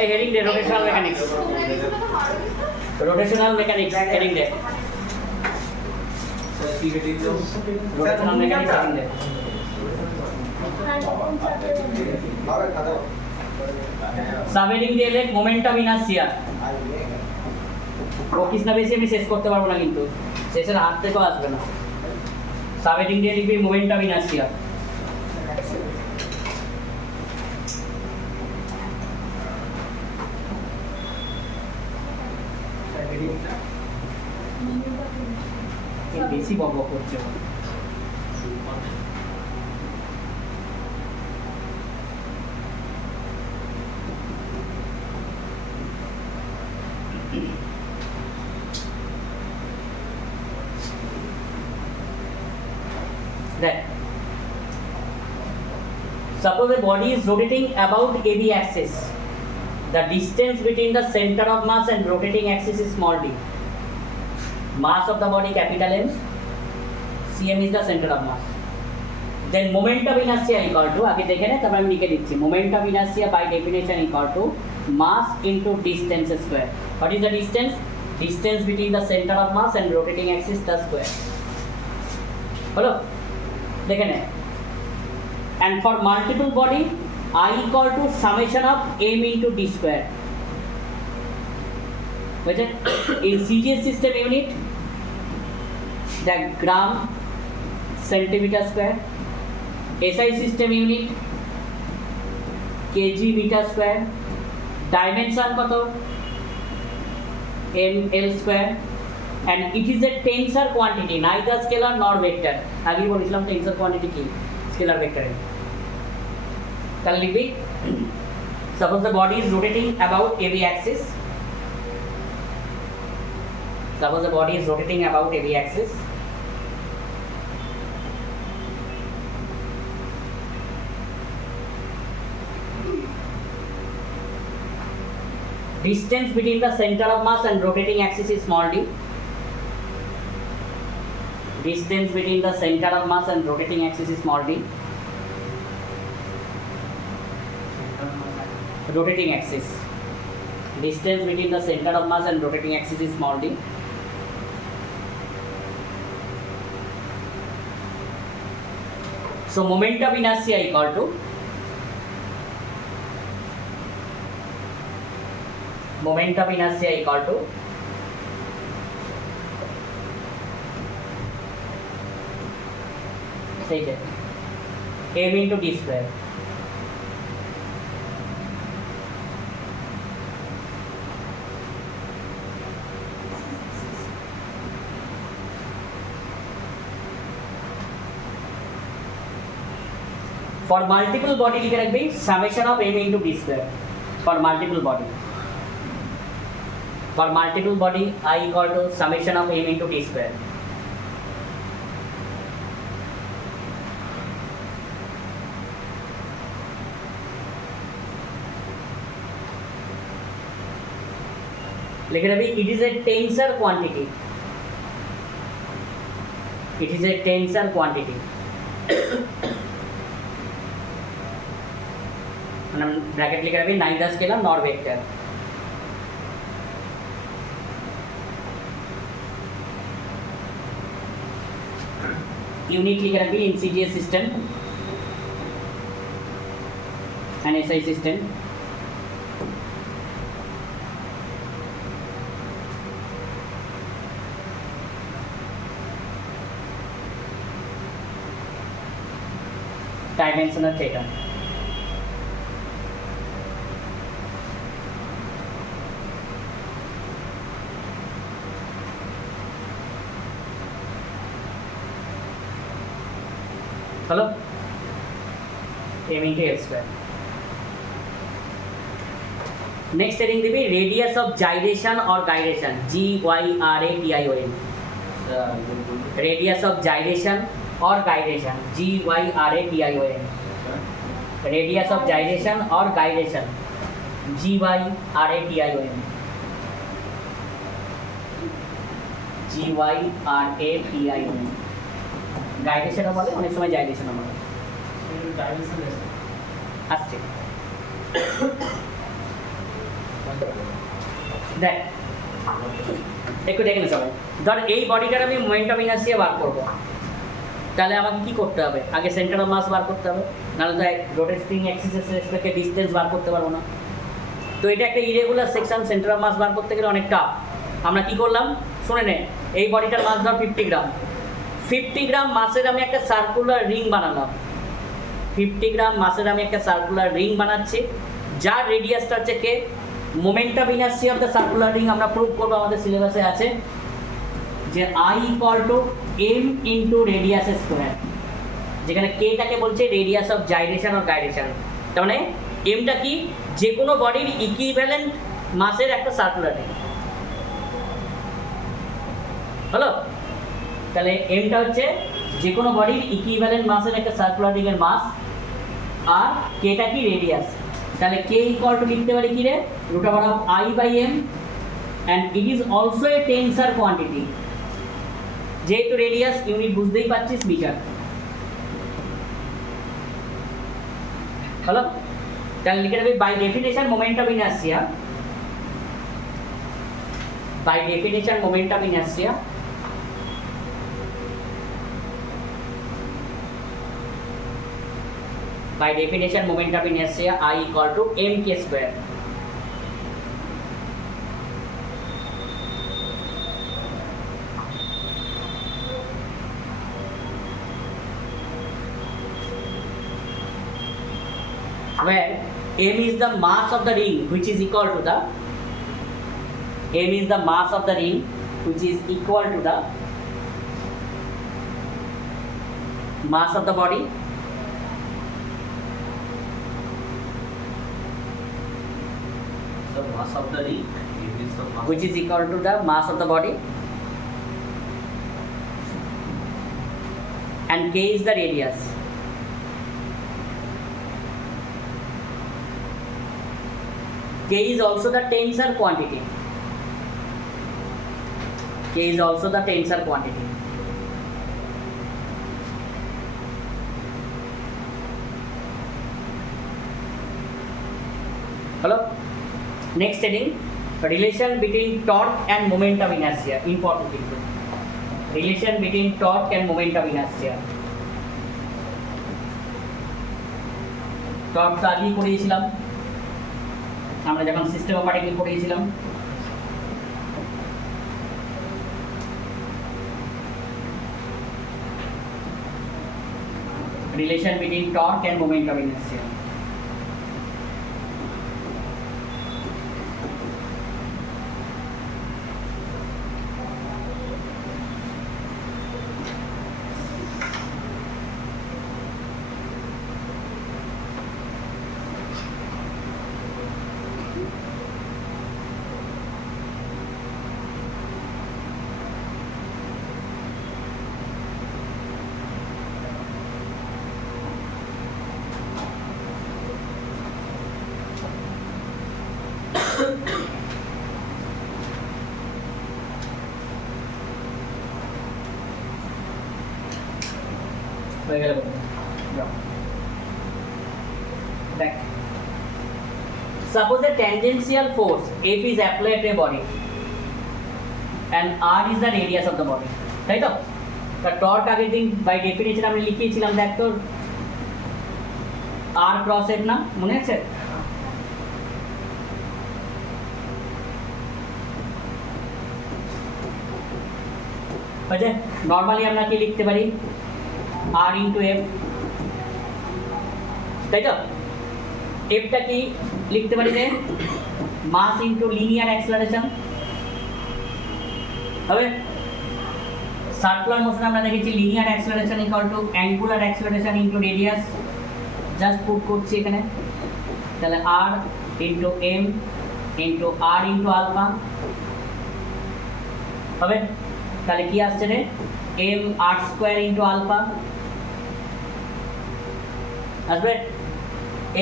এই হেডিং দে rotational mechanics heading দে rotational mechanics heading দে sub heading দিয়ে লেখ মোমেন্টাম ইনার্সিয়া রকিস না বেশি আমি শেষ করতে পারবো না কিন্তু শেষের হাত থেকেও আসবে না সাব হেডিং দিয়ে লিখবি মোমেন্টাম ইনার্সিয়া বেশি বকবক করছে That suppose a body is rotating about AB axis, the distance between the center of mass and rotating axis is small d. Mass of the body capital M, cm is the center of mass. Then moment of inertia equal to आगे देखें ना तब हम लिखे दिच्छी moment of inertia by definition equal to mass into distance square. What is the distance? Distance between the center of mass and rotating axis the square. Hello. देखें ना and for multiple body I equal to summation of m into d square which is in CGS system unit the gram centimeter square SI system unit kg meter square dimension কত ml square and it is a tensor quantity neither scalar nor vector আগে বলেছিলাম tensor quantity কি scalar vector তাহলে লিখবি suppose the body is rotating about AB axis suppose the body is rotating about AB axis distance between the center of mass and rotating axis is small d distance between the center of mass and rotating axis is small d rotating axis distance between the center of mass and rotating axis is small d so moment of inertia equal to moment of inertia equal to say m into d square for multiple body लिखे रखबी summation of m into d square for multiple body I equal to summation of m into d square लिखे रखबी it is a tensor quantity bracket लिखे रखबी neither scalar nor vector unit लिखे रखबी in CGS system and SI system dimension of theta hello m into l square next heading দিবি radius of gyration or gyration gyration radius of gyration or gyration gyration radius of gyration or gyration gyration gyration গাইডেশন বলে অনেক সময় জাইডেশন বলে আসছে দেখ একটু দেখে নে সবাই, ধর এই বডিটার আমি মোমেন্ট অফ ইনার্সিয়া বার করবো, তাহলে আমাকে কি করতে হবে? আগে সেন্টার অফ মাস বার করতে হবে, নাহলে তো রোটেটিং অ্যাক্সিসের রেসপেক্টে ডিসটেন্স বার করতে পারবো না। তো এটা একটা irregular section, centre of mass বার করতে গেলে অনেক টাফ। আমরা কি করলাম শুনে নে, এই বডিটার মাস ধর 50 গ্রাম, 50 গ্রাম মাসের আমি একটা সার্কুলার রিং বানালাম, 50 গ্রাম মাসের আমি একটা সার্কুলার রিং বানাচ্ছি, যার রেডিয়াসটা হচ্ছে K, moment of inertia of the circular ring আমরা প্রুভ করবো, আমাদের সিলেবাসে আছে যে I equal to m into radius square, যেখানে কেটাকে বলছে radius of gyration or gyration. তার মানে এমটা কি, যে কোনো বডির ইকুইভ্যালেন্ট মাসের একটা সার্কুলার রিং হলো। তাহলে এমটা হচ্ছে যে কোনো বডির ইকুইভ্যালেন্ট মাসের একটা সার্কুলার রিং এর মাস, আর কেটা কি রেডিয়াস। তাহলে কে ইকুয়াল টু লিখতে পারি কি রে, root over of I by m, and it is also a tensor quantity, যেহেতু রেডিয়াস ইউনিট বুঝতেই পারছিস মিটার হলো। তাহলে লিখে দেবে by definition moment of inertia, by definition moment of inertia by definition moment of inertia I equal to mk square. Where m is the mass of the ring which is equal to the, m is the mass of the ring which is equal to the mass of the body Mass of the ring is the mass which is equal to the mass of the body, and k is the radius. K is also the tensor quantity. K is also the tensor quantity. Hello. Next heading, relation between torque and moment of inertia. Important thing. Relation between torque and moment of inertia. Torque তো আগেই পড়িয়েছিলাম আমরা যখন system of particle পড়িয়েছিলাম। Relation between torque and moment of inertia. হয়ে গেল দেখ, suppose a tangential force F is applied to a body and R is the radius of the body, তাই তো? টর্ক আগের দিন বাই ডেফিনেশন আমি লিখিয়েছিলাম, দেখ তো R ক্রস F না, মনে আছে? আচ্ছা, নর্মালি আমরা কি লিখতে পারি, R ইন্টু F, তাই তো? Fটা কি লিখতে পারি যে মাস ইন্টু লিনিয়ার অ্যাক্সেলারেশন হবে। সার্কুলার মোশন আমরা দেখেছি linear acceleration equal to angular acceleration into radius, just put করছি এখানে। তাহলে R into M into R into alpha হবে। তাহলে কি আসছে রে, m r square into alpha আসবে।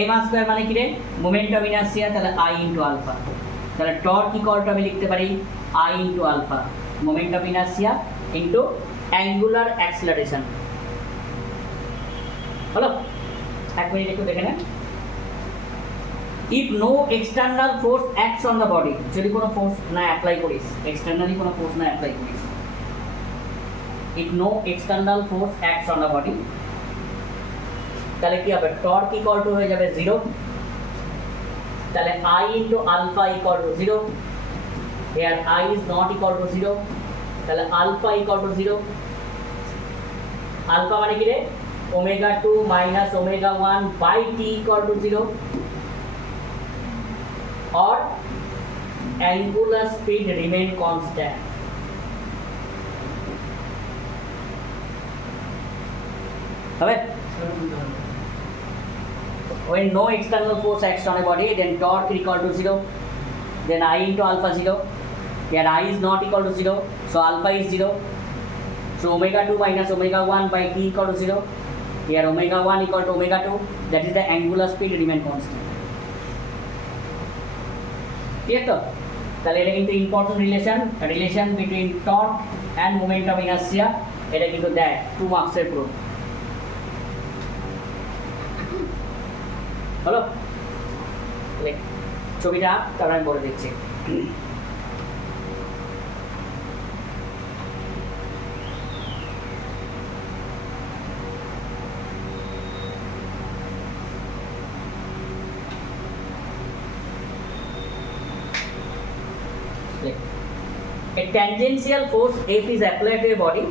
m r স্কয়ার মানে কি রে, মোমেন্ট অফ ইনার্সিয়া, তাহলে I ইন্টু আলফা। তাহলে টর্ক ইকুয়াল টু আমি লিখতে পারি I into alpha, moment of inertia into angular acceleration. হলো, এক মিনিট একটু দেখে নেন। if no external force acts on the body, যদি কোনো ফোর্স না অ্যাপ্লাই করিস, এক্সটার্নালি কোনো ফোর্স না অ্যাপ্লাই করিস, if no external force acts on the body, তাহলে কি হবে, টর্ক ইকুয়াল টু হয়ে যাবে 0, তাহলে I into alpha equal to 0, here I is not equal to 0, তাহলে alpha equal to 0, alpha মানে কি রে, omega 2 minus omega 1 by t equal to 0, or angular speed remain constant. হবে, when no external force acts on a body, then torque equal to 0, then I into alpha 0, here I is not equal to 0, so alpha is 0, so omega 2 minus omega 1 by t equal to 0, here omega 1 equal to omega 2, that is the angular speed remain constant. ঠিক তো, তাহলে এটা কিন্তু important relation between torque and moment of inertia, এটা কিন্তু দেয় 2 মার্কসের proof. হলো, ছবিটা তারপর আমি বলে দিচ্ছি। A tangential force F is applied to a body.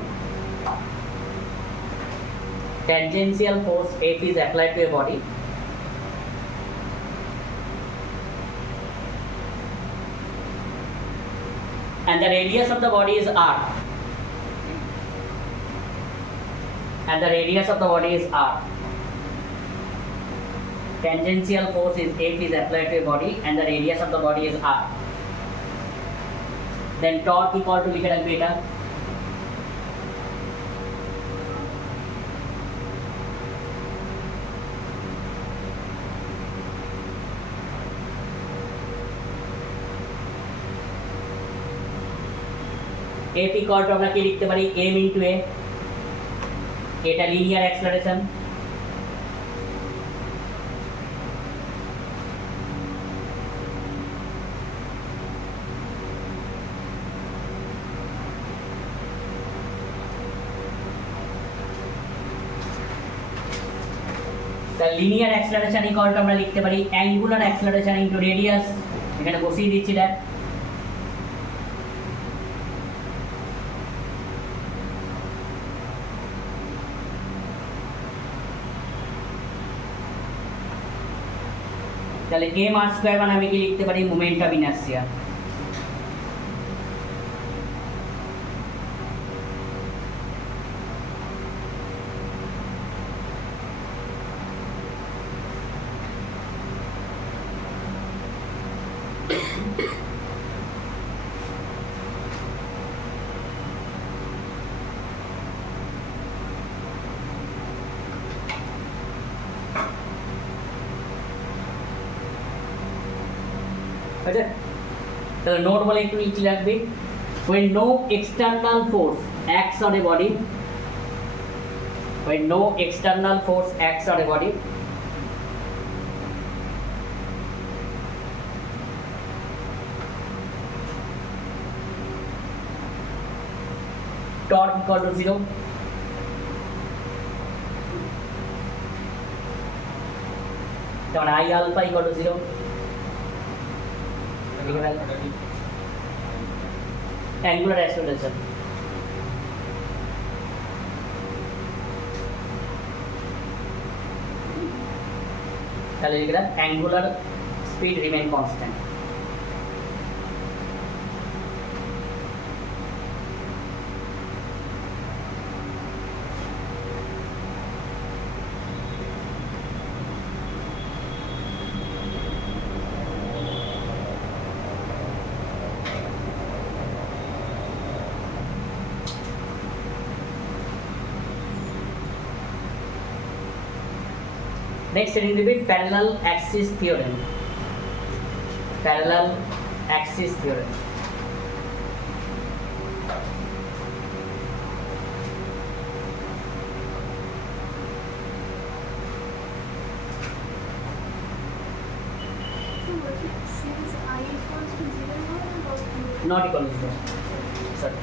Tangential force F is applied to a body. And the radius of the body is R. And the radius of the body is R. Tangential force is F is applied to a body and the radius of the body is R. Then torque equal to লিখে রাখবে এটা, F equal to আমরা কি লিখতে পারি, m into a, এটা linear acceleration, the linear acceleration equal to আমরা লিখতে পারি angular acceleration into radius, এখানে বসিয়ে দিচ্ছি এটা, তাহলে m r স্কয়ার মানে আমি কি লিখতে পারি, মোমেন্ট অফ ইনার্সিয়া। আচ্ছা, তাহলে নোট বলে একটু নিচে রাখবে, when no external force acts on a body, when no external force acts on a body, torque equal to 0, then I alpha equal to 0, angular acceleration, তাহলে লিখলাম angular speed remain constant. Next, reading the bit parallel axis theorem. Parallel axis theorem. Since I equals to 0 or not equal to 0. Sorry.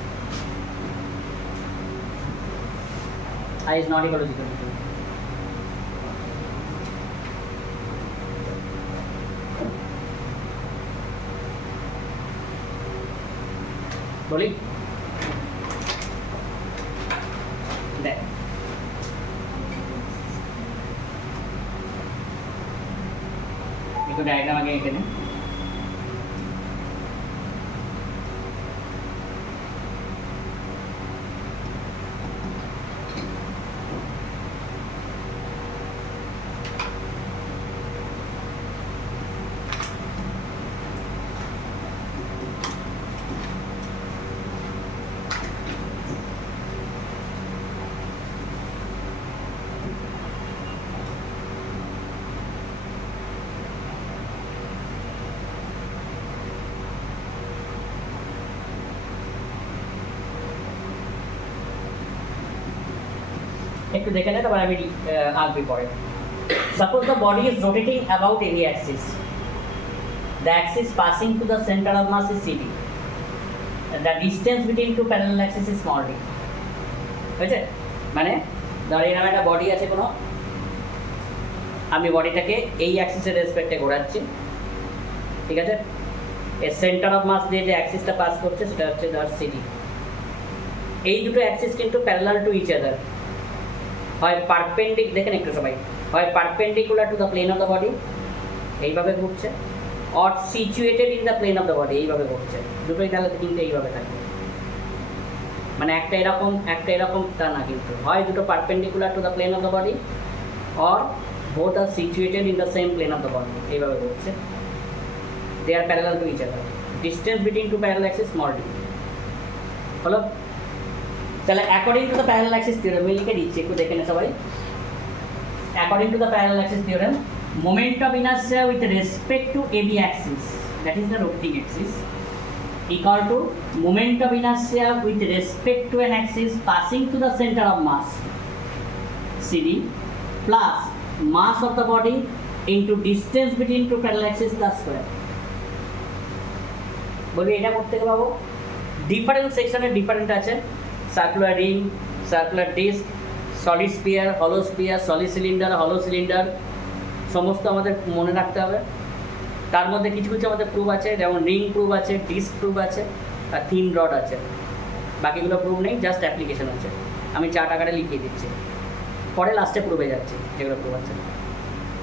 I is not equal to 0. বলি দেখ একটু diagram আগে এখানে একটু দেখে নে তারপর আমি আঁকবি পরে suppose the body is rotating about any axis, the axis passing to the center of mass is cd, the distance between two parallel axes is small d. বুঝছে মানে ধর এরকম একটা বডি আছে কোনো আমি বডিটাকে এই অ্যাক্সিসের রেসপেক্টে ঘোরাচ্ছি ঠিক আছে এর সেন্টার অফ মাস দিয়ে যে অ্যাক্সিসটা পাস করছে সেটা হচ্ছে ধর সিডি এই দুটো অ্যাক্সিস কিন্তু প্যারালাল টু ইচ আদার হয় পারপেন্ডিক দেখেন একটু সবাই হয় perpendicular to the plane of the body এইভাবে ঘুরছে or situated in the plane of the body এইভাবে ঘুরছে দুটোই তাহলে কিন্তু এইভাবে থাকবে মানে একটা এরকম তা না কিন্তু হয় দুটো perpendicular to the plane of the body or both are situated in the same plane of the body এইভাবে ঘুরছে they are parallel to each other distance between two parallel axes small d হলো তাহলে according to the parallel axis theorem আমি লিখে দিচ্ছি একটু দেখে নে সবাই according to the parallel axis theorem moment of inertia with respect to AB axis that is the rotating axis equal to moment of inertia with respect to an axis passing to the center of mass CD plus mass of the body into distance between two parallel axes the square বলি এটা করতে পাবো different সেকশনে different আছে circular ring circular disc solid sphere হলো sphere solid cylinder হলো cylinder সমস্ত আমাদের মনে রাখতে হবে তার মধ্যে কিছু কিছু আমাদের প্রুফ আছে যেমন রিং প্রুফ আছে ডিস্ক প্রুফ আছে আর থিন রড আছে বাকিগুলো প্রুফ নেই জাস্ট অ্যাপ্লিকেশন আছে আমি চার্ট আকারে লিখিয়ে দিচ্ছি পরে লাস্টে প্রুফে যাচ্ছি যেগুলো প্রুফ আছে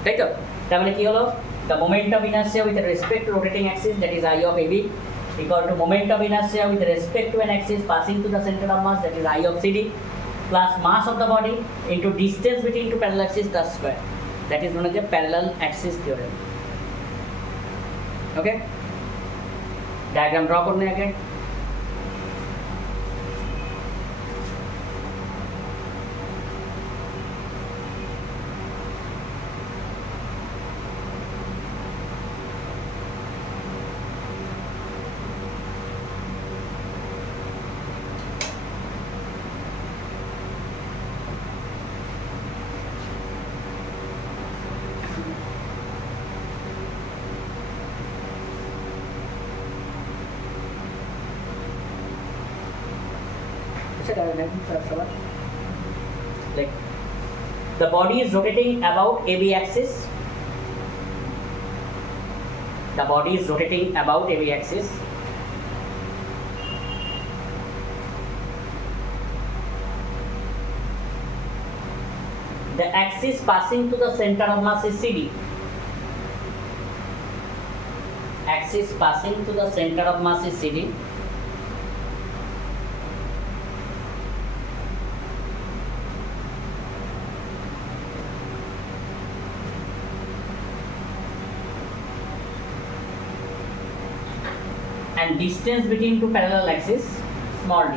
তাই তো তার মানে কী হলো the moment of inertia with respect to rotating axis that is I of AB equal to moment of inertia with respect to an axis passing to the center of mass that is I of CD plus mass of the body into distance between two parallel axes the square that is known as the parallel axis theorem. Okay, diagram draw करने आगे like the body is rotating about AB axis. The body is rotating about AB axis. The axis passing to the center of mass is CD. Axis passing to the center of mass is CD. And distance between two parallel axes small d.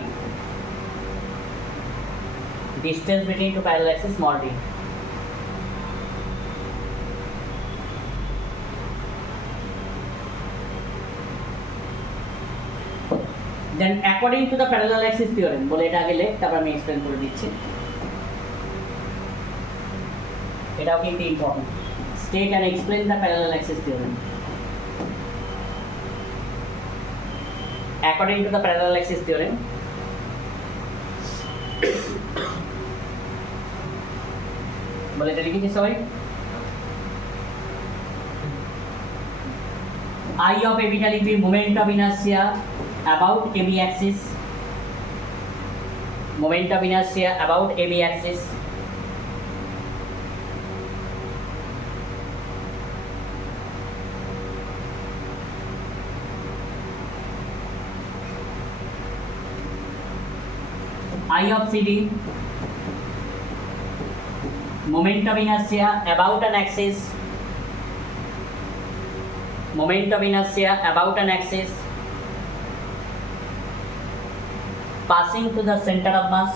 Distance between two parallel axes small d. Then according to the parallel axis theorem বলে এটা আগে লেখ তারপর আমি explain করে দিচ্ছি এটাও কিন্তু important state and explain the parallel axis theorem According to the parallel axis theorem, বলে এটা লিখেছি সবাই? I of AB টা লিখবি moment of inertia about AB axis, moment of inertia about AB axis. I of CD, moment of inertia about an axis, moment of inertia about an axis passing to the center of mass,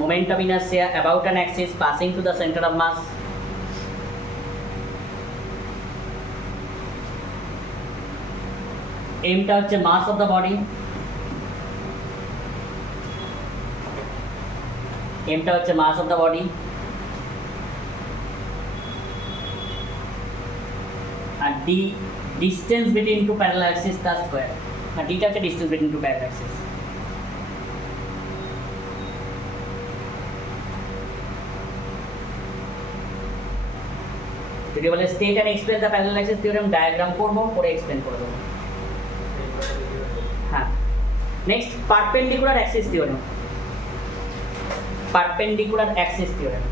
moment of inertia about an axis passing to the center of mass. M টা হচ্ছে mass of the body, M টা হচ্ছে mass of the body, R D distance between two parallel axes তার square, আর D টা হচ্ছে distance between two parallel axes. যদি বলে state and explain the parallel axis theorem, diagram করবো, করে explain করে দেবো। হ্যাঁ, next perpendicular axis theorem, perpendicular axis theorem.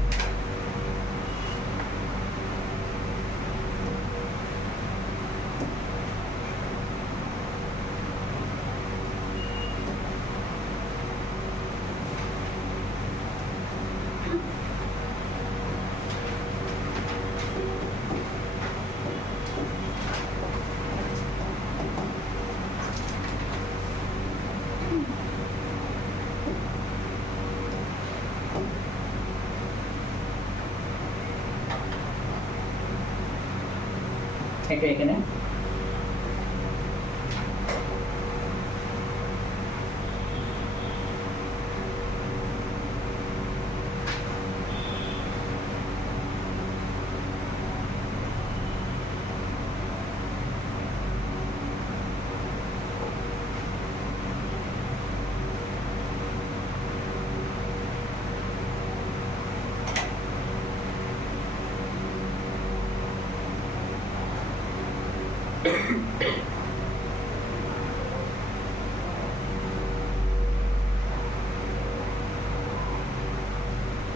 এটা এখানে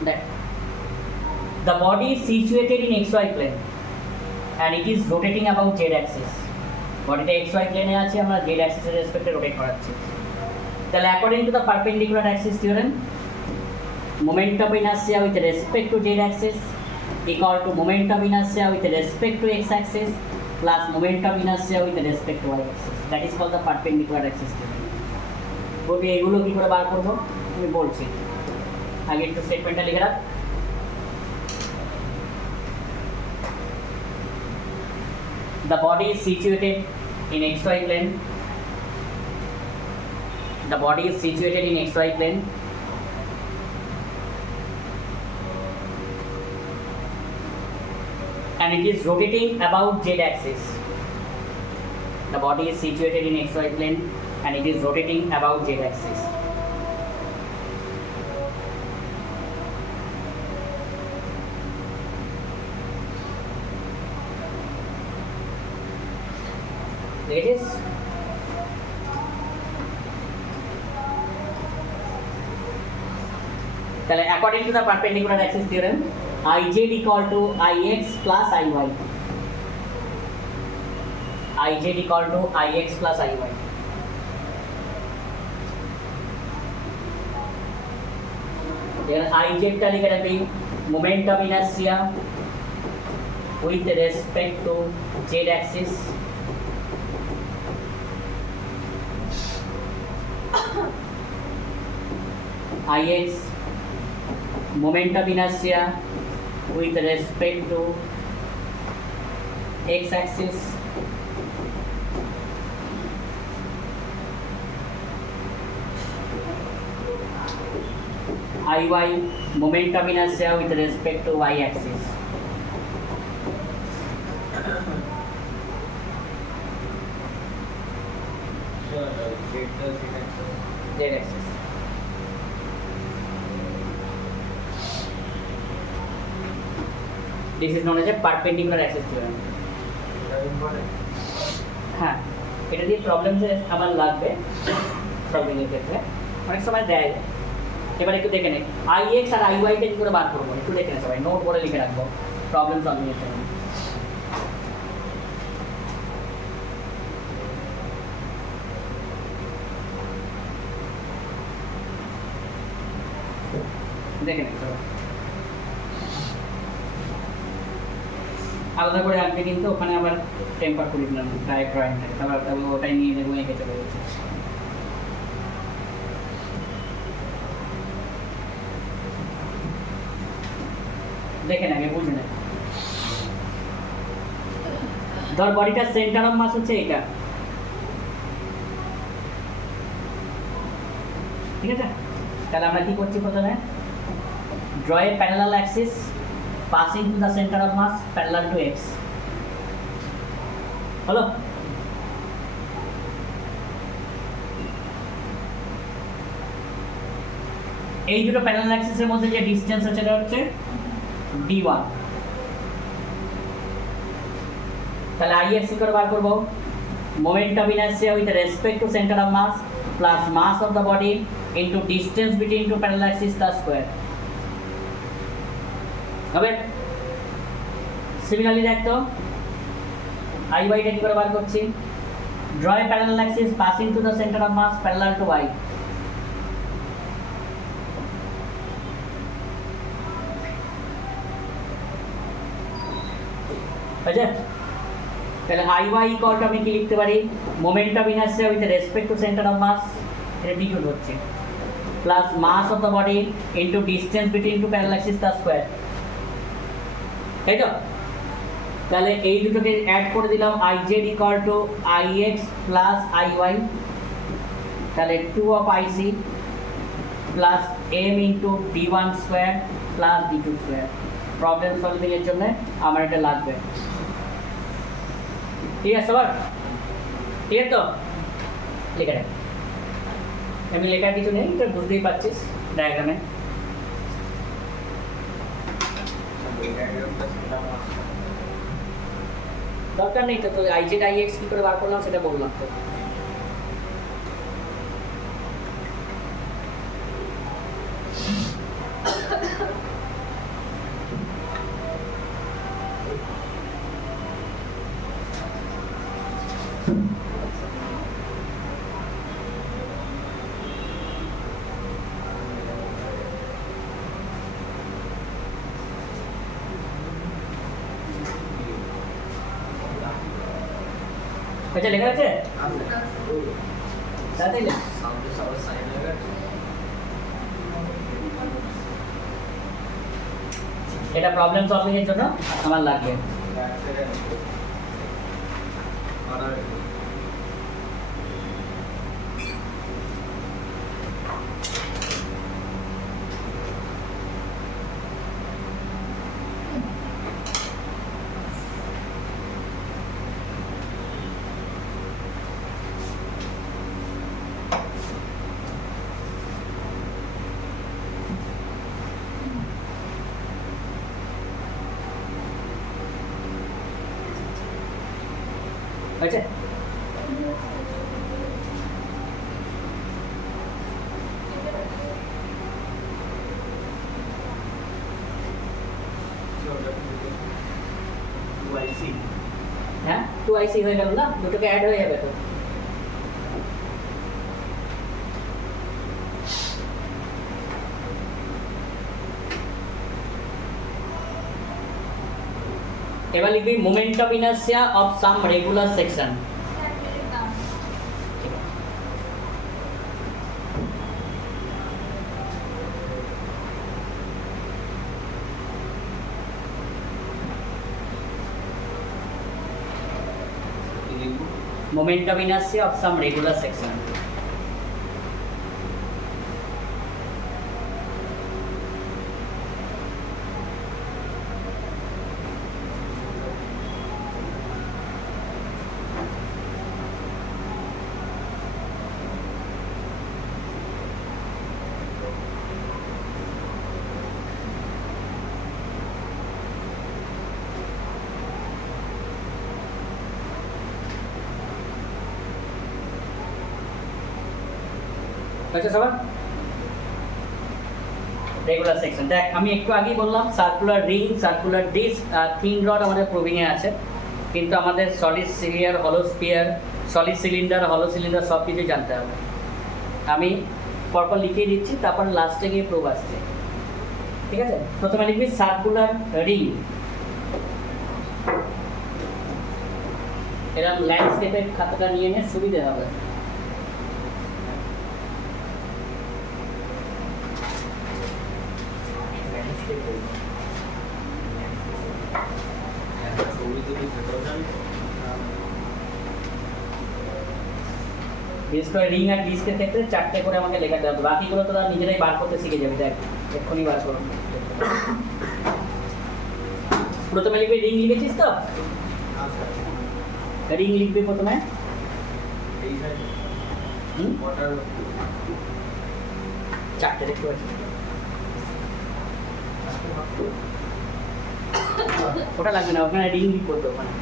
that the body is situated in xy plane and it is rotating about z axis. বডিটা xy প্লেনে আছে, আমরা z axis এর রেসপেক্টে রোটেট করাচ্ছি। তাহলে according to the perpendicular axis theorem, moment of inertia with respect to z axis equal to moment of inertia with respect to x axis plus moment of inertia with respect to y axis. That is called the perpendicular axis theorem. বলবি এগুলো কি করে বার করব আমি বলছি, আগে একটু স্টেটমেন্টটা লিখে রাখ। The body is situated in xy plane. The body is situated in xy plane. And it is rotating about z axis. The body is situated in xy plane and it is rotating about z axis. It is তাহলে according to the perpendicular axis theorem, Iz equal to Ix plus Iy. Iz equal to Ix plus Iy. Then Iz টা লিখে রাখবি moment of inertia with respect to z axis. Ix moment of inertia with respect to x axis. Iy moment of inertia with respect to y axis. Z axis. This is known as a perpendicular axis theorem. হ্যাঁ, এটা দিয়ে প্রবলেমসে আমার লাগবে solving এর ক্ষেত্রে অনেক সময় দেয়। এবার একটু দেখে নে IX আর IY টা কি করে বার করবো একটু দেখে নে সবাই, নোট করে লিখে রাখবো প্রবলেম সলভিং এর জন্য। দেখে নে সবাই, আলাদা করে আঁকবে কিন্তু ওখানে আবার টেম্পার করিস না ডাইরেক্ট ড্রয়িংটা, তারপর ওটাই নিয়ে নেবো এঁকে চলে গেছে। দেখে না আগে বুঝে না, ধর বডিটার সেন্টার অফ মাস হচ্ছে এটা, ঠিক আছে? তাহলে আমরা কি করছি প্রথমে, draw a parallel Axis passing to the center of mass parallel to x. হলো? এই দুটো প্যারালাল অ্যাক্সিসের মধ্যে যে ডিসটেন্স আছে সেটা হচ্ছে d1। তাহলে ix কি করে বার করব, moment of inertia with respect to centre of mass plus mass of the body into distance between two parallel axis তার স্কয়ার হবে। সিমিলারলি দেখতো IY টা কি করে বার করছি, draw a parallel axis passing to the centre of mass parallel to y। বুঝলে? তাহলে IY ইকুয়াল টু আমি কি লিখতে পারি, moment of inertia with respect to centre of mass, এটা d2 হচ্ছে, plus mass of the body into distance between two parallel axis তার square, তাই তো? তাহলে এই দুটোকে অ্যাড করে দিলাম, IZ equal to IX plus IY, তাহলে 2 of IC plus M into D1 square plus D2 square. Problem solving এর জন্য আমার এটা লাগবে, ঠিক আছে সবার? ঠিক আছে তো? লিখে রাখ, আমি লেখার কিছু নেই, এটা বুঝতেই পারছিস ডায়াগ্রামে। দরকার নেই তো, IZ IX কি করে বার করলাম সেটা বললাম তো। আচ্ছা লেখা আছে তাড়াতাড়ি লেখ। এটা প্রবলেম সলভিং এর জন্য আমার লাগবে। আচ্ছা হ্যাঁ 2IC হয়ে গেল না, দুটোকে অ্যাড হয়ে যাবে তো। এবার লিখবি moment of inertia of some regular section. Moment of inertia of some regular section. আচ্ছা সবার রেগুলার সেকশন দেখ আমি একটু আগেই বললাম সার্কুলার রিং সার্কুলার ডিস্ক আর থিন রড আমাদের প্রুভিং এ আছে কিন্তু আমাদের সলিড স্পিয়ার হলো স্পিয়ার সলিড সিলিন্ডার হলো সিলিন্ডার সব কিছু জানতে হবে আমি পরপর লিখিয়ে দিচ্ছি তারপর লাস্টে গিয়ে প্রুভ আসছে ঠিক আছে প্রথমে লিখবি সার্কুলার রিং এরকম ল্যান্ডস্কেপের খাতাটা নিয়ে নিয়ে সুবিধা হবে বিশেষ করে রিং আর ডিস্কের ক্ষেত্রে 4টে করে আমাকে লেখাতে হবে বাকিগুলো তোরা নিজেরাই বার করতে শিখে যাবি দেখ এক্ষুনি বার করুন প্রথমে লিখবি রিং লিখেছিস তো রিং লিখবি প্রথমে হুম 4টে দেখতে পাচ্ছি ওটা লাগবে না ওখানে রিং লিখবো তো ওখানে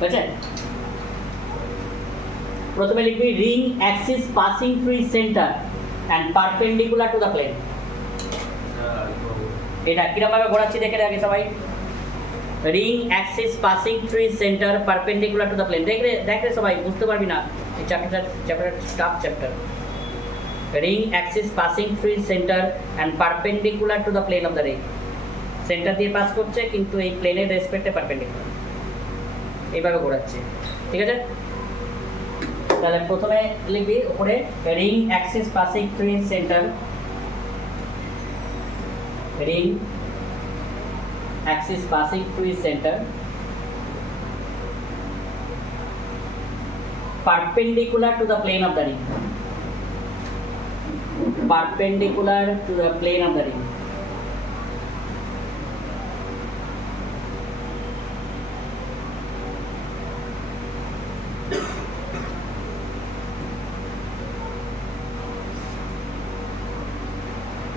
বুঝছেন প্রথমে লিখবি ring axis passing through its centre and perpendicular to the plane এটা কিরকম ভাবে ঘোরাচ্ছি দেখে আগে সবাই ring axis passing through its centre perpendicular to the plane দেখে সবাই বুঝতে পারবি না এই chapter stuff chapter ring axis passing through its centre and perpendicular to the plane of the ring centre দিয়ে পাস করছে কিন্তু এই প্লেনের রেসপেক্টে পারপেন্ডিকুলার এইভাবে ঘোরাচ্ছে ঠিক আছে তাহলে প্রথমে লিখবি উপরে ring axis passing through its centre ring axis passing through its center perpendicular to the plane of the ring perpendicular to the plane of the ring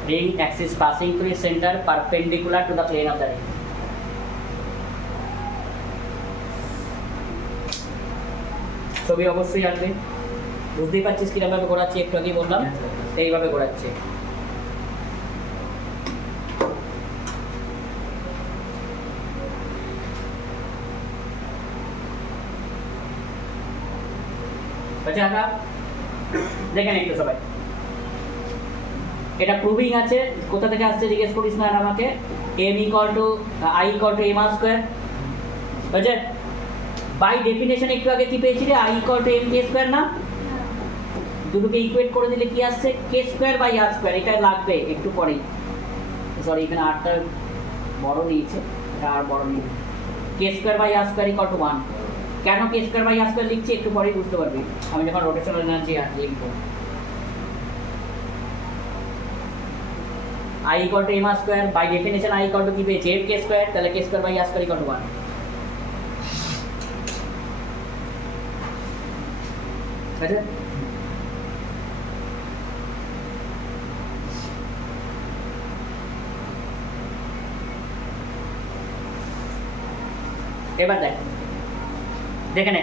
ring axis passing through its center perpendicular to the plane of the ring ছবি অবশ্যই আসবে বুঝতেই পারছিস কিরকম ভাবে ঘোরাচ্ছি একটু আগেই বললাম এইভাবে ঘোরাচ্ছে আচ্ছা আচ্ছা দেখেন একটু সবাই এটা প্রুভিং আছে কোথা থেকে আসছে জিজ্ঞেস করিস না আমাকে m = I = m স্কয়ার বুঝছে বাই ডেফিনেশন একটু আগে কি পেয়েছিলে I = m k স্কয়ার না দুটোকে ইকুয়েট করে দিলে কি আসছে k square by r square এটা লাগবে একটু পরেই সরি এখানে rটা বড় নিয়েছে এটা আর বড় নিয়ে k square by r square = 1 কেন k square by r square লিখছি একটু পরেই বুঝতে পারবি আমি যখন রোটেশনাল এনার্জি লিখব I = m square by definition I = কি পেয়েছে m k স্কয়ার তাহলে k square by r square = 1 আচ্ছা এবার দেখে নে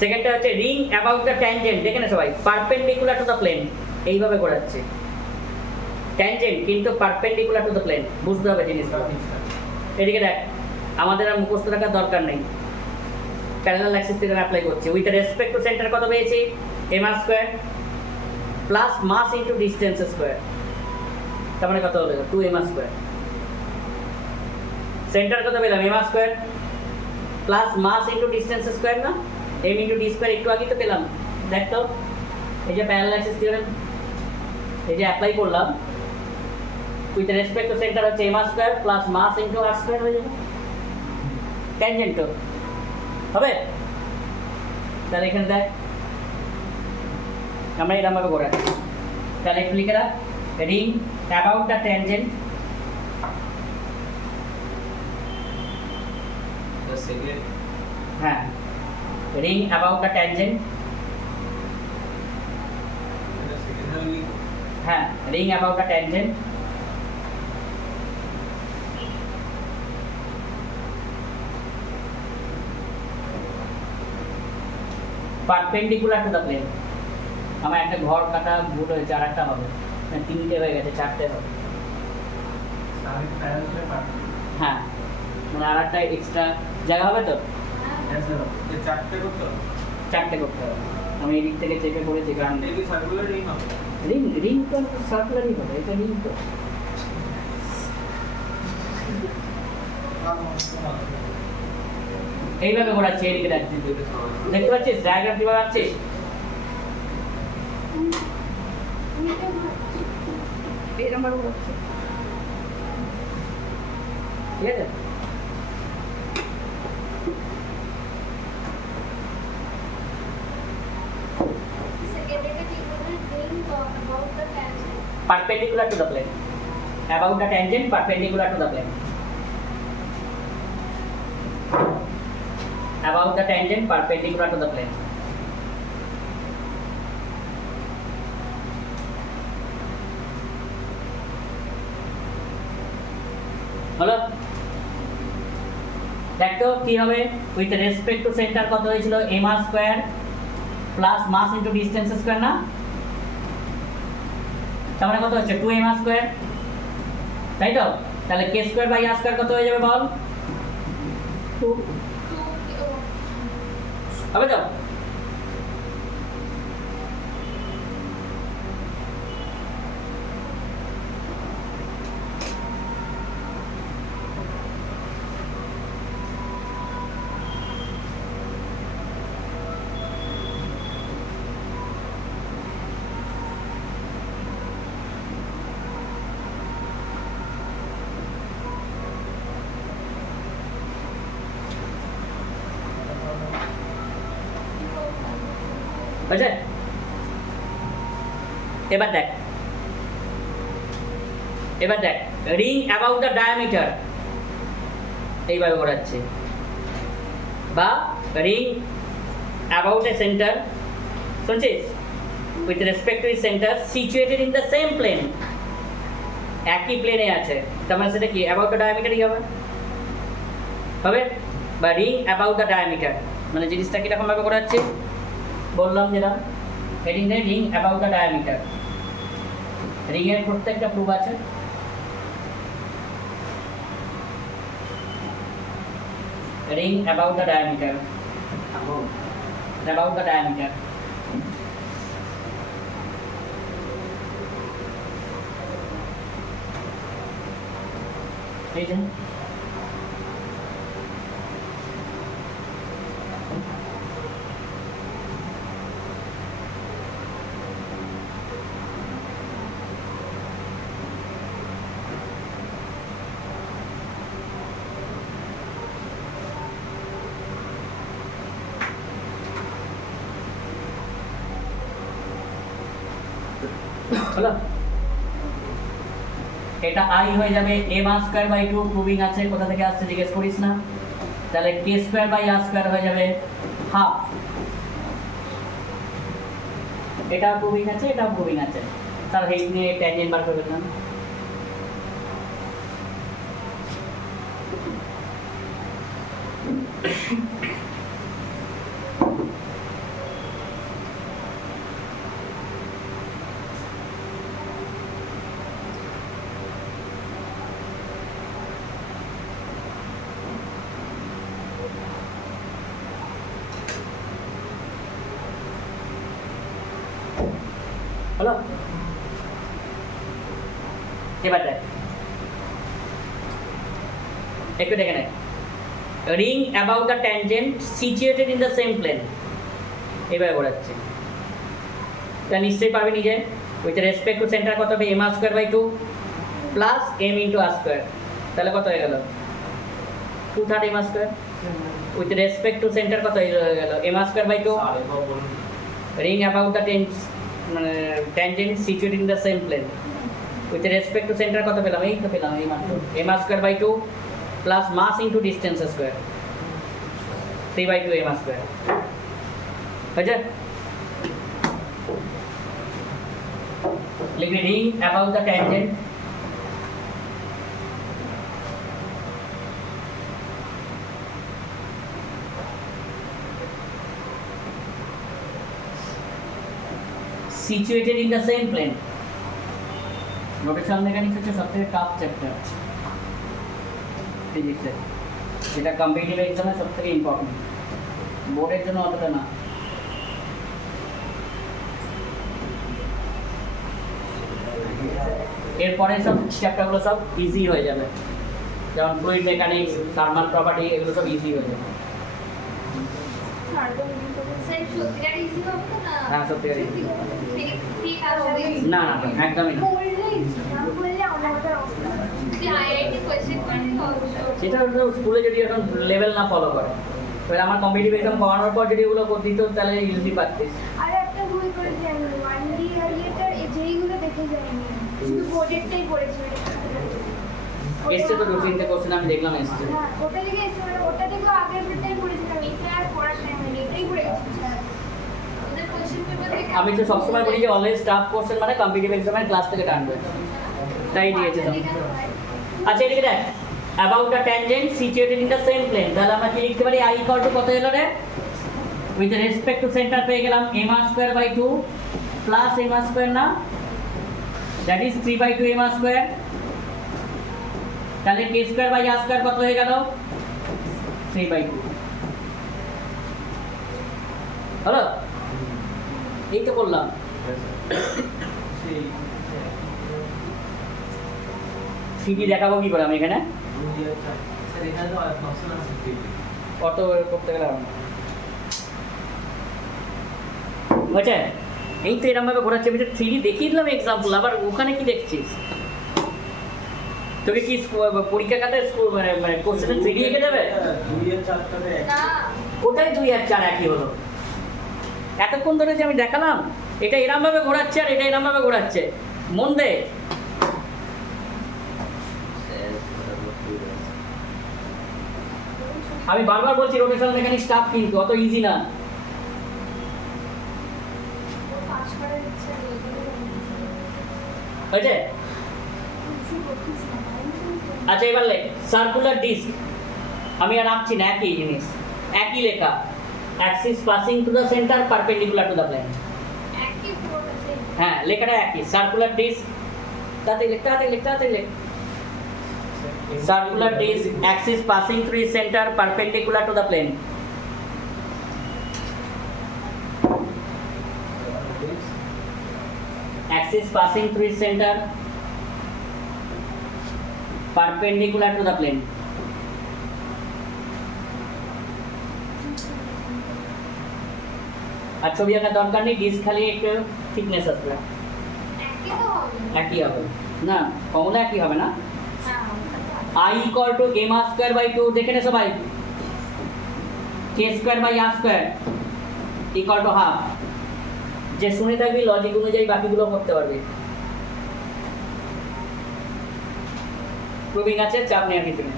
সেকেন্ডটা হচ্ছে রিং অ্যাবাউট দ্য ট্যানজেন্ট দেখে নে সবাই পারপেন্ডিকুলার টু দ্য প্লেন এইভাবে ঘোরাচ্ছে ট্যানজেন্ট কিন্তু পারপেন্ডিকুলার টু দ্য প্লেন বুঝতে হবে জিনিসটা এদিকে দেখ আমাদের আর মুখস্থ রাখার দরকার নেই প্যারালাল অ্যাক্সিস থেকে অ্যাপ্লাই করছি উইথ রেসপেক্ট টু সেন্টার কত পেয়েছি m square plus mass into distance square তার মানে কত হবে 2m স্কয়ার সেন্টার কত পেলাম m square plus mass into distance square না m ইনটু d স্কয়ার একটু আগে তো পেলাম দেখ তো এই যে প্যারালাল অ্যাক্সিস থিওরেম এই যে অ্যাপ্লাই করলাম উইথ রেসপেক্ট টু সেন্টার হচ্ছে m square plus mass into r square হয়ে যাবে ট্যানজেন্ট হবে তাহলে এখানে দেখ আমরা এরকম ভাবে ঘোরাচ্ছি তাহলে একটু লিখে রাখ ring about the tangent the second হ্যাঁ রিং অ্যাবাউট দ্য ট্যানজেন্ট হ্যাঁ, ring about the tangent perpendicular to the plane. আমার একটা ঘর কাটা ভুল হয়েছে, আর একটা হবে, মানে তিনটে হয়ে গেছে, চারটে হবে। হ্যাঁ, মানে আর একটা এক্সট্রা জায়গা হবে তো, চারটে করতে হবে। আমি এই দিক থেকে চেপে করেছি, কারণ রিং রিং তো সার্কুলারই হবে, এটা রিং তো। এইভাবে ঘোরাচ্ছি, এদিকে যাচ্ছি, দেখতে পাচ্ছিস ডায়াগ্রাম কিভাবে আছিস? এরকম ভাবে হচ্ছে। ঠিক আছে, এটাকে ঠিক করে ring about the tangent. perpendicular to the plane, about the tangent perpendicular to the plane, about the tangent perpendicular to the plane. হলো, দেখো কি হবে, উইথ রেসপেক্ট টু সেন্টার কত হয়েছিল, m r square plus mass into distance square না, তার মানে কত হচ্ছে 2m r স্কয়ার, তাই তো? তাহলে k square by r square কত হয়ে যাবে বল? 2 হবে তো? বুঝলে? এবার দেখ, এবার দেখ, রিং অ্যাবাউট দ্য ডায়ামিটার এইভাবে ঘোরাচ্ছে, বা রিং অ্যাবাউট এ সেন্টার, শুনছিস, with respect to centre situated in the same plane, একই প্লেনে আছে, তার মানে সেটা কি অ্যাবাউট দ্য ডায়ামিটারই হবে, হবে? বা রিং অ্যাবাউট দ্য ডায়ামিটার মানে জিনিসটা কীরকম ভাবে ঘোরাচ্ছে বললাম, যেটা হেডিং দেয় ring about the diameter. Ring এর প্রত্যেকটা প্রুফ আছে, ring about the diameter, about the diameter. এই যে হলো, এটা আই হয়ে যাবে m r square by 2, proving আছে, কোথা থেকে আসছে জিজ্ঞেস করিস না। তাহলে k square by r square হয়ে যাবে হাফ, এটা প্রুভিং আছে, এটা প্রুভিং আছে, তার হেড নিয়ে ট্যানজেন্ট বার করে দিলাম। হলো, এবার দেখ, একটু দেখে নে, ring about the tangent situated in the same plane, এবার ঘোরাচ্ছে, তা নিশ্চয়ই পারবে নিজে। উইথ রেসপেক্ট টু সেন্টার কত হবে, m r square by 2 plus m into r square, তাহলে কত হয়ে গেল 2/3 m r square. With respect to centre কত হয়ে গেল, m r square by 2, ring about the tangent situated in the same plane, with respect to center কত পেলাম, এই তো পেলাম, এই মাত্র m r square by 2 plus mass into distance square 3/2 m r square, হয়েছে? লিখবি ring about the tangent situated in the same plane. Rotational mechanics হচ্ছে সবথেকে টাফ চ্যাপ্টার ফিজিক্সে, যেটা কম্পিটিটিভ এক্সামে সবথেকে ইম্পর্টেন্ট, বোর্ডের জন্য অতটা না। এরপরে সব চ্যাপ্টারগুলো সব ইজি হয়ে যাবে, যেমন ফ্লুইড মেকানিক্স, থার্মাল প্রপার্টি, এগুলো সব ইজি হয়ে যাবে। স্যার সত্যিকার ইজি হবে তো না? হ্যাঁ, সত্যিকার easy। ঠিক আছে। না না একদমই না, বললে আমাদের অবস্থা কি আইআইটি কোশ্চেন করে সেটা হলো স্কুলে যদি এখন লেভেল না ফলো করে, এবার আমার কম্পিটিটিভ এক্সাম করানোর পর যদি এগুলো দিত তাহলে ইজি পারতিস। আর একটা ভুল করেছি আমি, 1D আর ইয়েটার যেইগুলো দেখে যাইনি, শুধু বোর্ডেরটাই পড়েছি। এসছে তো 2-3টে কোশ্চেন আমি দেখলাম এসছে। হ্যাঁ, ওটা থেকে এসে মানে ওটা থেকেও আগের টাইম পড়েছিলাম, এটা আর পড়ার টাইম নেই, এটাই পড়েছি স্যার। ওদের কোশ্চেন পেপার থেকে আমি তো সবসময় বলি যে অলওয়েজ টাফ কোশ্চেন মানে কম্পিটিটিভ এক্সামের ক্লাস থেকে টানবে, তাই দিয়েছে তো। আচ্ছা এদিকে দেখ, about a tangent situated in the same plane, তাহলে আমরা কি লিখতে পারি? আই ইকুয়াল টু কত এলো রে? উইথ রেসপেক্ট টু সেন্টার পেয়ে গেলাম m r²/2 plus m r² না, দ্যাট ইজ 3/2 m r²। তাহলে k²/r² কত হয়ে গেল? 3/2। হলো, এই তো বললাম। সিডি দেখাবো কি করে আমি এখানে? অত করতে গেলে হবে না। বুঝছেন? এই তো এরকম ভাবে ঘোরাচ্ছে, আমি 3D দেখিয়ে দিলাম এক্সাম্পল, আবার ওখানে কি দেখছিস? তোকে কি পরীক্ষা খাতে মানে কোশ্চেনে 3D এঁকে দেবে? না, কোথায় 2 আর 4 একই হলো? এতক্ষণ ধরে যে আমি দেখালাম, এটা এরকম ভাবে ঘোরাচ্ছে আর এটা এরকম ভাবে ঘোরাচ্ছে, মন দে। আমি বারবার বলছি রোটেশনাল মেকানিক্স টাফ, কিন্তু অত ইজি না। পাস করার ইচ্ছা নেই। হয়েছে? আচ্ছা এবার লেখ সার্কুলার ডিস্ক, আমি আর রাখছি না, একই জিনিস, একই লেখা, axis passing to the centre perpendicular to the plane. একই পুরোটা সেম। হ্যাঁ, লেখাটা একই, সার্কুলার ডিস্ক, তাড়াতাড়ি লেখ। Circular disc, axis passing through its center, perpendicular to the plane. Axis passing through its center, perpendicular to the plane. আর ছবি আঁকার দরকার নেই, ডিস্ক খালি একটু থিকনেস আসবে, একই তো হবে। একই হবে না, কমলা একই হবে না। হ্যাঁ, I equal to m r²/2, দেখে নে সবাই, k²/r² equal to half। যে শুনে থাকবি লজিক অনুযায়ী বাকিগুলো করতে পারবি। প্রুভিং আছে, চাপ নেওয়ার কিছু নেই,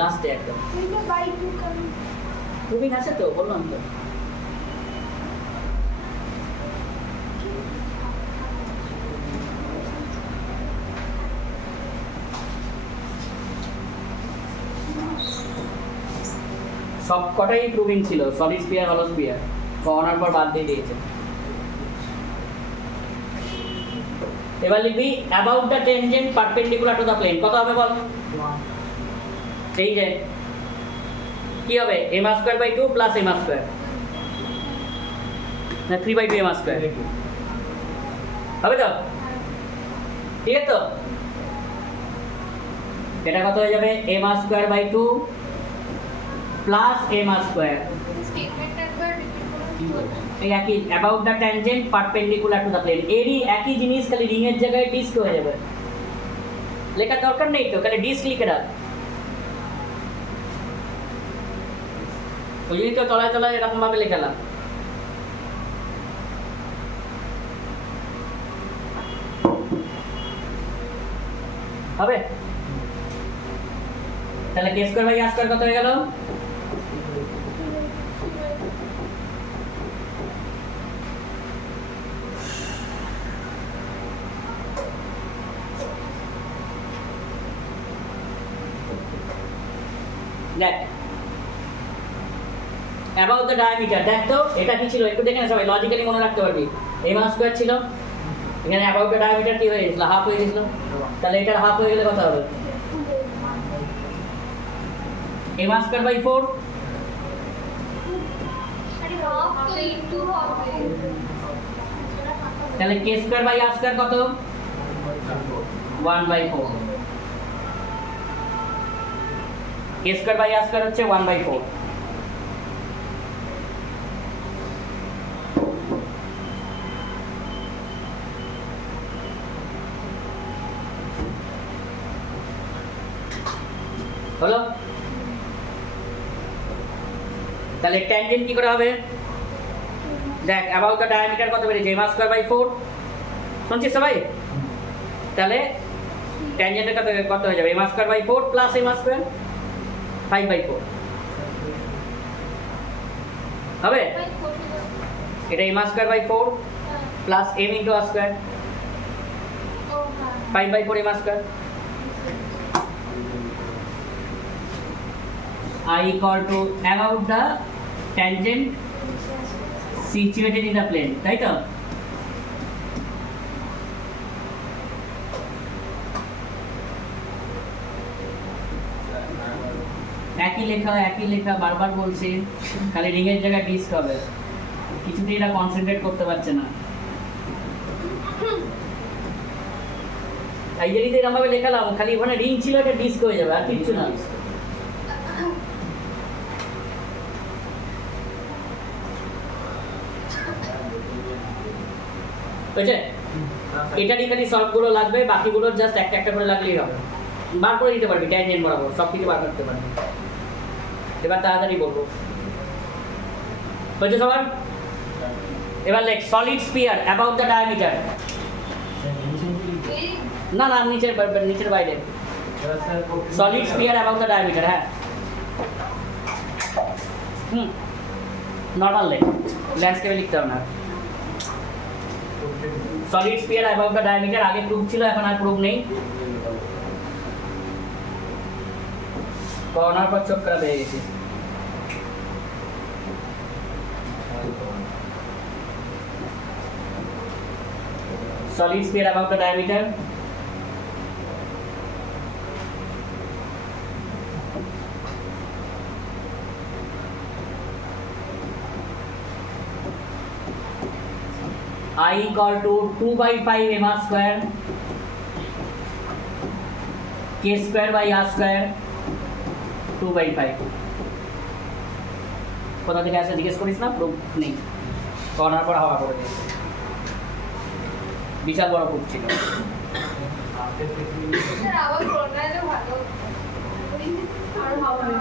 লাস্টে একদম কিন্তু বাই টু কাম। প্রুভিং আছে তো, বললাম তো। সব কটাই প্রুভিং ছিল, সলিড স্পিয়ার, হলো স্পিয়ার, করানোর পর বাদ দিয়ে দিয়েছে। এবার লিখবি about the tangent perpendicular to the plane, কত হবে বল? এই যে কি হবে, m r²/2 plus m r², না 3/2 m r², হবে তো? ঠিক আছে তো? এটা কত হয়ে যাবে? m r²/2 plus m r², statement একবার রিপিট করুন। এই একই about the tangent perpendicular to the plane, এরই একই জিনিস, খালি রিং এর জায়গায় ডিস্ক হয়ে যাবে। লেখার দরকার নেই তো, খালি ডিস্ক লিখে রাখ। ওই জন্যই তো তলায় তলায় এরকম ভাবে লেখালাম। হবে? তাহলে k²/r² কত হয়ে গেল? দেখ অ্যাবাউট দ্য ডায়ামিটার, দেখ তো এটা কি ছিল একটু দেখে না সবাই, লজিক্যালি মনে রাখতে পারবি। এম আর স্কোয়ার ছিল, এখানে অ্যাবাউট দ্য ডায়ামিটার কি হয়ে গেছিল, হাফ হয়ে গেছিল, তাহলে এটার হাফ হয়ে গেলে কত হবে? এম আর স্কোয়ার বাই 4, আরে হাফ তো ইনটু হবে। তাহলে কে স্কোয়ার বাই আর স্কোয়ার কত? 1/4। কে স্কোয়ার বাই আর স্কোয়ার হচ্ছে 1/4। হলো? তাহলে ট্যানজেন্ট কি করে হবে? দেখ অ্যাবাউট দ্য ডায়ামিটার কত বেরিয়েছে, এম আর স্কোয়ার বাই 4, শুনছিস সবাই? তাহলে ট্যানজেন্টের কত হয়ে যাবে, m r square by 4 plus m r square 5/4 হবে। এটা m r square by 4 plus m into r square 5/4 m r square. I equal to about the tangent situated in the plane, তাই তো? একই লেখা বারবার বলছি, খালি রিং এর জায়গায় ডিস্ক হবে, কিছুতেই এরা কনসেন্ট্রেট করতে পারছে না। এই যে এরকম ভাবে লেখালাম, খালি ওখানে রিং ছিল, এটা ডিস্ক হয়ে যাবে, আর কিচ্ছু না। বুঝছে? এটারই খালি সবগুলো লাগবে, বাকিগুলো জাস্ট একটা একটা করে লাগলেই হবে। বার করে দিতে পারবি ট্যানজেন্ট বরাবর, সব কিছু বার করতে পারবি। এবার তাড়াতাড়ি বলবো, বুঝছো সবার? এবার লেখ solid spear about the diameter. না না, নিচের বাইরে। Solid spear about the diameter, হ্যাঁ নর্মাল লেখ, ল্যান্ডস্কেপে লিখতে হবে না। Solid spear about the diameter আগে প্রুফ ছিল, এখন আর প্রুফ নেই। কর্নার পর চোখ খারাপ হয়ে গেছে। Solid spear about the diameter, I equal to 2/5 m r square k square by r square 2/5। কোথা থেকে আসে জিজ্ঞেস করিস না, প্রুফ নেই, কর্নার পর হাওয়া করে দিয়েছে, বিশাল বড় প্রুফ ছিল। স্যার আবার করোনাতে ভালো আর হবে না।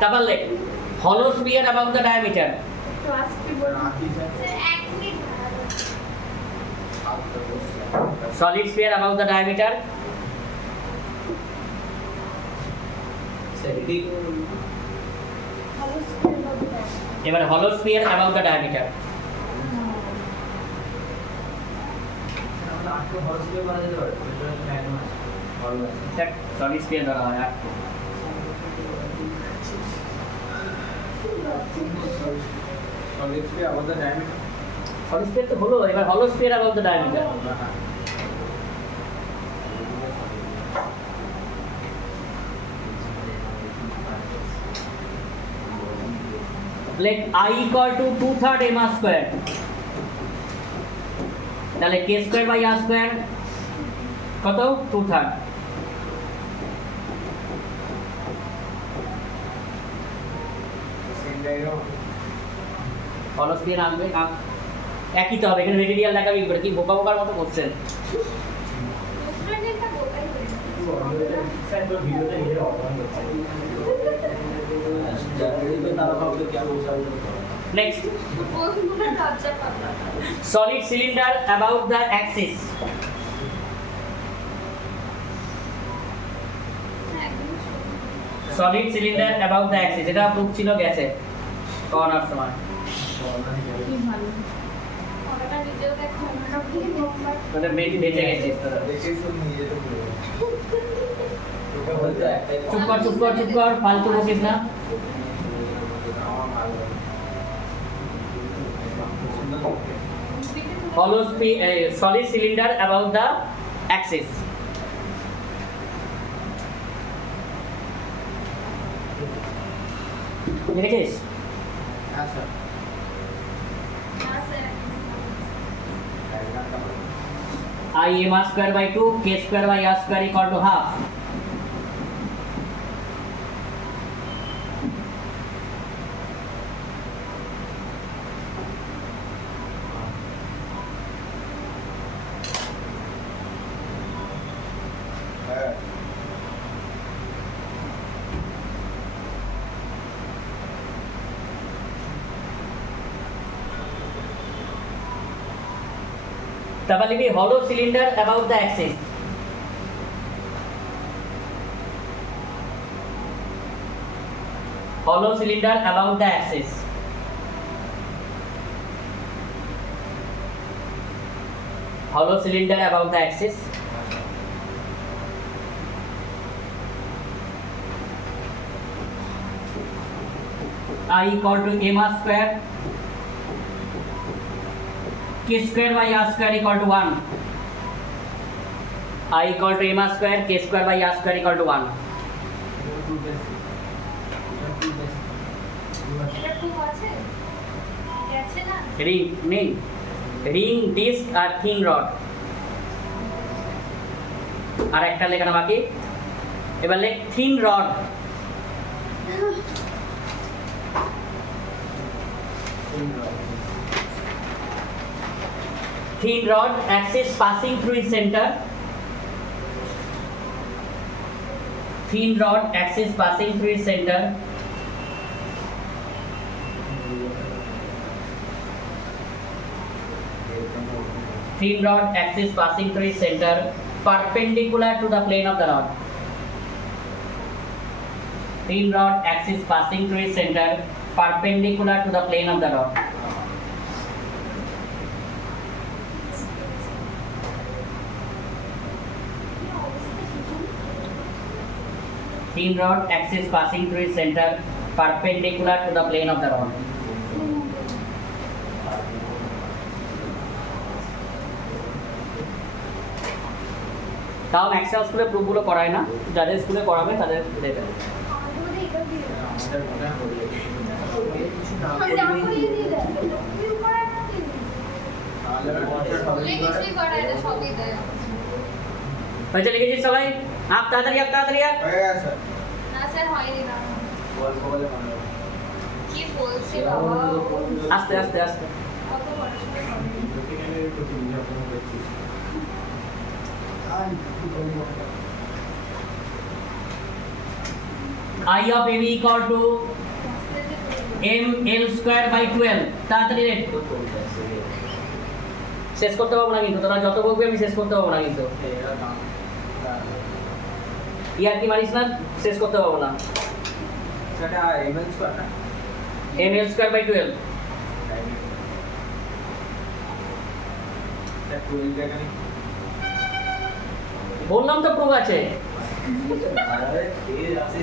তারপর লেখ হলো spear about the diameter. Sir 1 minute solid spear about the diameter, এবার হলো spear about the diameter. Solid spear ধরা হয়, Solid sphere about the diameter. Solid spear তো হলো, এবার হলো স্পিয়ার অ্যাবাউট দ্য ডায়ামিটার। লেখ I equal to 2/3 m r square, তাহলে k square by r square কত? 2/3। হলো স্পিয়ার আনবে, একই তো হবে, এখানে মেটেরিয়াল দেখাবি করে, কি বোকা বোকার মতো করছেন। স্টুডেন্টটা বোকাই হয়ে নেক্সট বন্ধুরা লজ্জা পাবে। solid cylinder about the axis, solid cylinder about the axis, এটা প্রুফ ছিল গ্যাসে কর্নার সময়। কি ভালো ওটা নিজেও দেখো আমরা কি নম্বর মানে বেঁচে গেছিস তোরা। দেখেই তো নিয়ে যেতে বলবো তোকে বলতে একটাই চুপ কর ফালতু বকিস না। আমার ভালো লাগে Hollow solid cylinder about the axis. দেখেছিস? হ্যাঁ স্যার না sir I m r square by 2 k square by r square equal to half. হ্যাঁ তারপর লিখবি hollow cylinder about the axis. Hollow cylinder about the axis. Hollow cylinder about the axis. I equal to m r square k square by r square equal to 1. I equal to m r square k square by r square equal to 1. এটা খুব আছে গেছে না ring নেই, ring disk আর thin rod, আর একটা লেখানো বাকি। এবার লেখ thin rod. Thin rod axis passing through its center. Thin rod axis passing through its center. Thin rod axis passing through its center, perpendicular to the plane of the rod. Thin rod axis passing through its center, perpendicular to the plane of the rod. Thin rod axis passing through its center, perpendicular to the plane of the rod. তাও maximum স্কুলে প্রুফগুলো করায় না, যাদের স্কুলে করাবে তাদের দেবে। আমাদের মধ্যে এটা দিয়ে দাও। আমাদের মনে হয় বলে কিছু না আমি যা করিয়ে দিয়ে দেয় তুই করার না দিবি তাহলে বছর হবে বলে কিছুই করায় না সবই দেয় হয়েছে, লিখেছিস সবাই? আপ তাড়াতাড়ি হয়ে গেছে না স্যার হয়নি না গল্প বলে মনে হয় কি বলছে বাবা আস্তে আস্তে আস্তে। কত পড়াশোনা করে I of AB equal to m l square by 12। তাড়াতাড়ি রে, শেষ করতে পারবো না কিন্তু, তোরা যত বলবি আমি শেষ করতে পারবো না কিন্তু। ইয়ার কি মারিস না, শেষ করতে পারবো না। সেটা এমএল স্কয়ার না m l square by 12। এটা 12 এখানে বললাম তো প্রুফ আছে। আরে এই আছে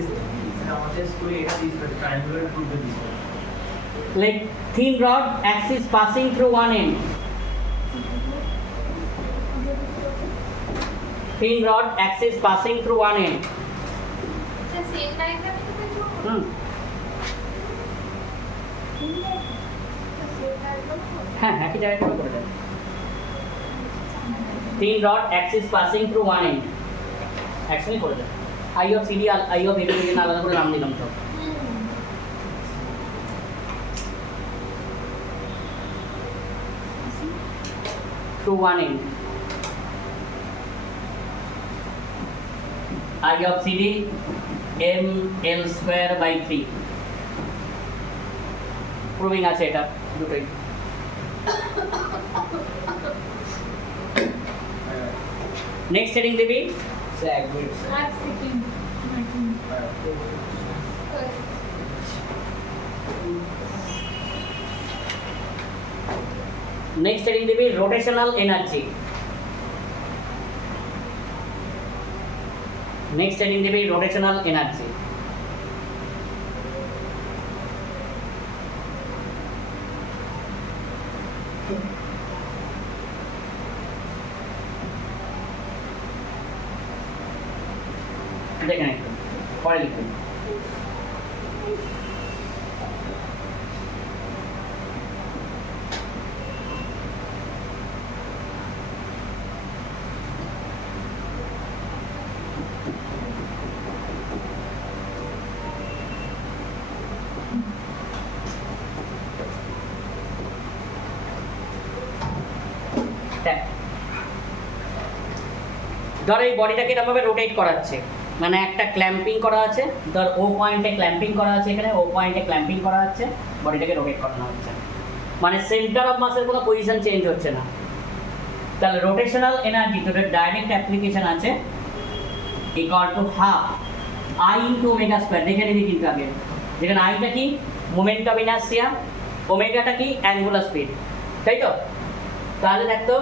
আমাদের স্কুলে এটা this triangular tool this Like thin rod axis passing through one end. Thin rod axis passing through one end. Sir same ডায়াগ্রামে তো কিছু হুম, সেম ডায়াগ্রাম হ্যাঁ একই জায়গায় করে দেয়। Thin rod axis passing through one end. Actually করে দেয়। I of CD, I of AB এর আলাদা করে নাম দিলাম তো। Through one end. I of CD m l square by 3। Proving আছে এটা দুটোই। নেক্সট হেডিং দিবি সে এক মিনিট আর সেকেন্ড নেক্সট হেডিং দিবি রোটেশনাল এনার্জি। নেক্সট হেডিং দেবে রোটেশনাল এনার্জি। দেখেন একটু পরে লিখুন। ধর এই বডিটাকে এরকমভাবে রোটেট করাচ্ছে, মানে একটা ক্ল্যাম্পিং করা আছে, ধর ও পয়েন্টে ক্ল্যাম্পিং করা আছে, এখানে ও পয়েন্টে ক্ল্যাম্পিং করা আছে, বডিটাকে রোটেট করানো হচ্ছে, মানে সেন্টার অফ মাসের কোনো পজিশন চেঞ্জ হচ্ছে না। তাহলে রোটেশনাল এনার্জি তোদের ডাইরেক্ট অ্যাপ্লিকেশন আছে equal to half I into omega square. দেখে নিবি কিন্তু আগে, যেখানে আইটা কি মোমেন্ট অফ ইনার্সিয়া, ওমেগাটা কি অ্যাঙ্গুলার স্পিড, তাই তো? তাহলে দেখতো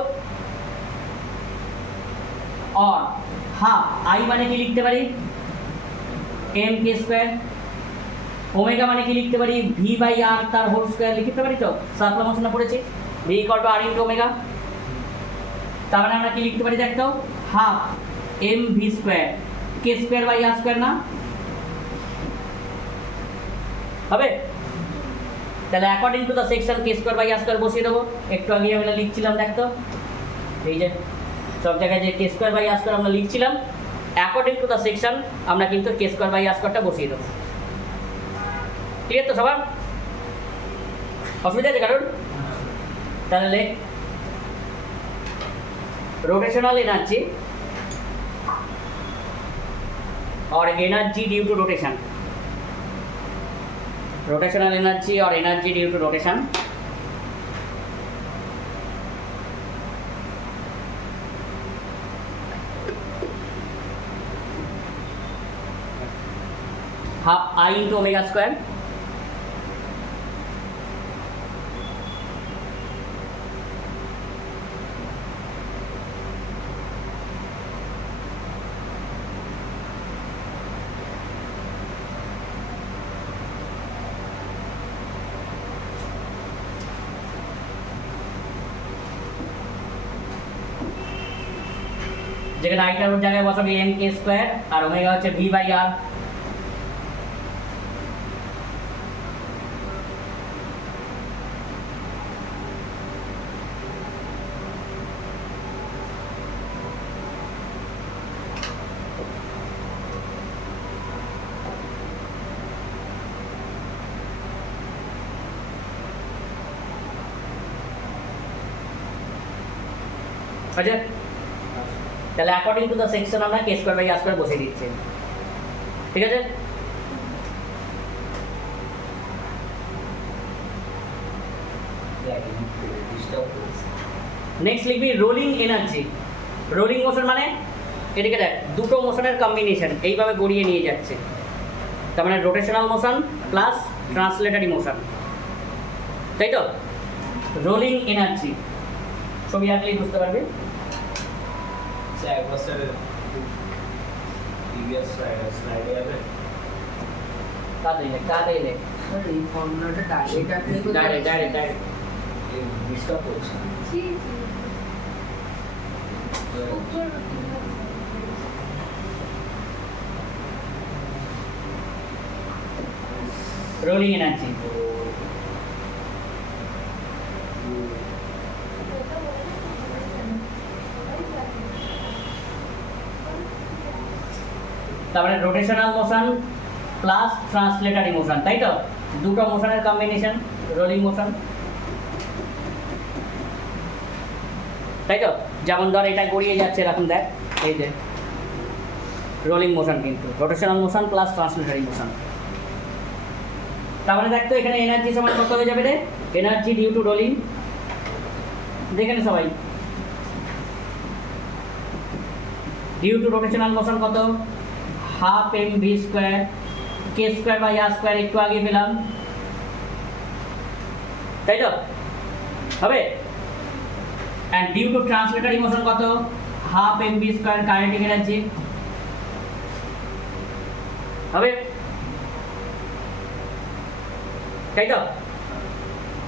और हाफ आई माने কি লিখতে পারি m k স্কয়ার, ওমেগা মানে কি লিখতে পারি v বাই r তার হোল স্কয়ার লিখতে পারি তো, সার্কুলার মোশনে পড়েছি v equal to r into omega. তার মানে আমরা কি লিখতে পারি দেখো half m v square k square by r square না হবে? তাহলে according to the section k square by r square বসিয়ে দেবো। একটু আগে আমরা লিখছিলাম দেখো, এই যে সব জায়গায় যে কে স্কোয়ার বাই আর স্কোয়ার আমরা লিখছিলাম, অ্যাকর্ডিং টু দ্য সেকশন আমরা কিন্তু কে স্কোয়ার বাই আর স্কোয়ারটা বসিয়ে দেবো। ক্লিয়ার তো সবার? অসুবিধা আছে কারণ? তাহলে रोटेशनल एनर्जी और energy due to rotation, rotational energy और energy due to rotation half I into omega square যেখানে আইটার জায়গায় বসাবি এম কে স্কোয়ার আর ওমেগা হচ্ছে ভি বাই আর। আচ্ছা, তাহলে অ্যাকর্ডিং টু দ্য সেকশন আমরা K square by R square বসিয়ে দিচ্ছি, ঠিক আছে? নেক্সট লিখবি রোলিং এনার্জি। রোলিং মোশন মানে এদিকে দেখ দুটো মোশনের কম্বিনেশন এইভাবে গড়িয়ে নিয়ে যাচ্ছে, তার মানে rotational motion plus translatory motion, তাই তো? রোলিং এনার্জি ছবি আঁকলেই বুঝতে পারবে। একবার স্যার প্রিভিয়াস স্লাইডে যাবে তাড়াতাড়ি লে এই ফর্মুলাটা ডাইরেক্ট এই ডিস্টার্ব করছে। জি জি উপর রোলিং এনার্জি তারপরে rotational motion plus translatory motion, তাই তো? দুটো মোশনের কম্বিনেশন রোলিং মোশন, তাই তো? যেমন ধর এটা গড়িয়ে যাচ্ছে এরকম দেখ, এই যে রোলিং মোশন কিন্তু rotational motion plus translatory motion. তারপরে দেখ তো এখানে এনার্জি সমান কত হয়ে যাবে রে? এনার্জি ডিউ টু রোলিং, দেখে নে সবাই, ডিউ টু রোটেশনাল মোশন কত? Half m v square K square by R square, একটু আগে পেলাম, তাই তো? হবে। And due to translatory motion কত? Half m v square kinetic energy, হবে? তাই তো?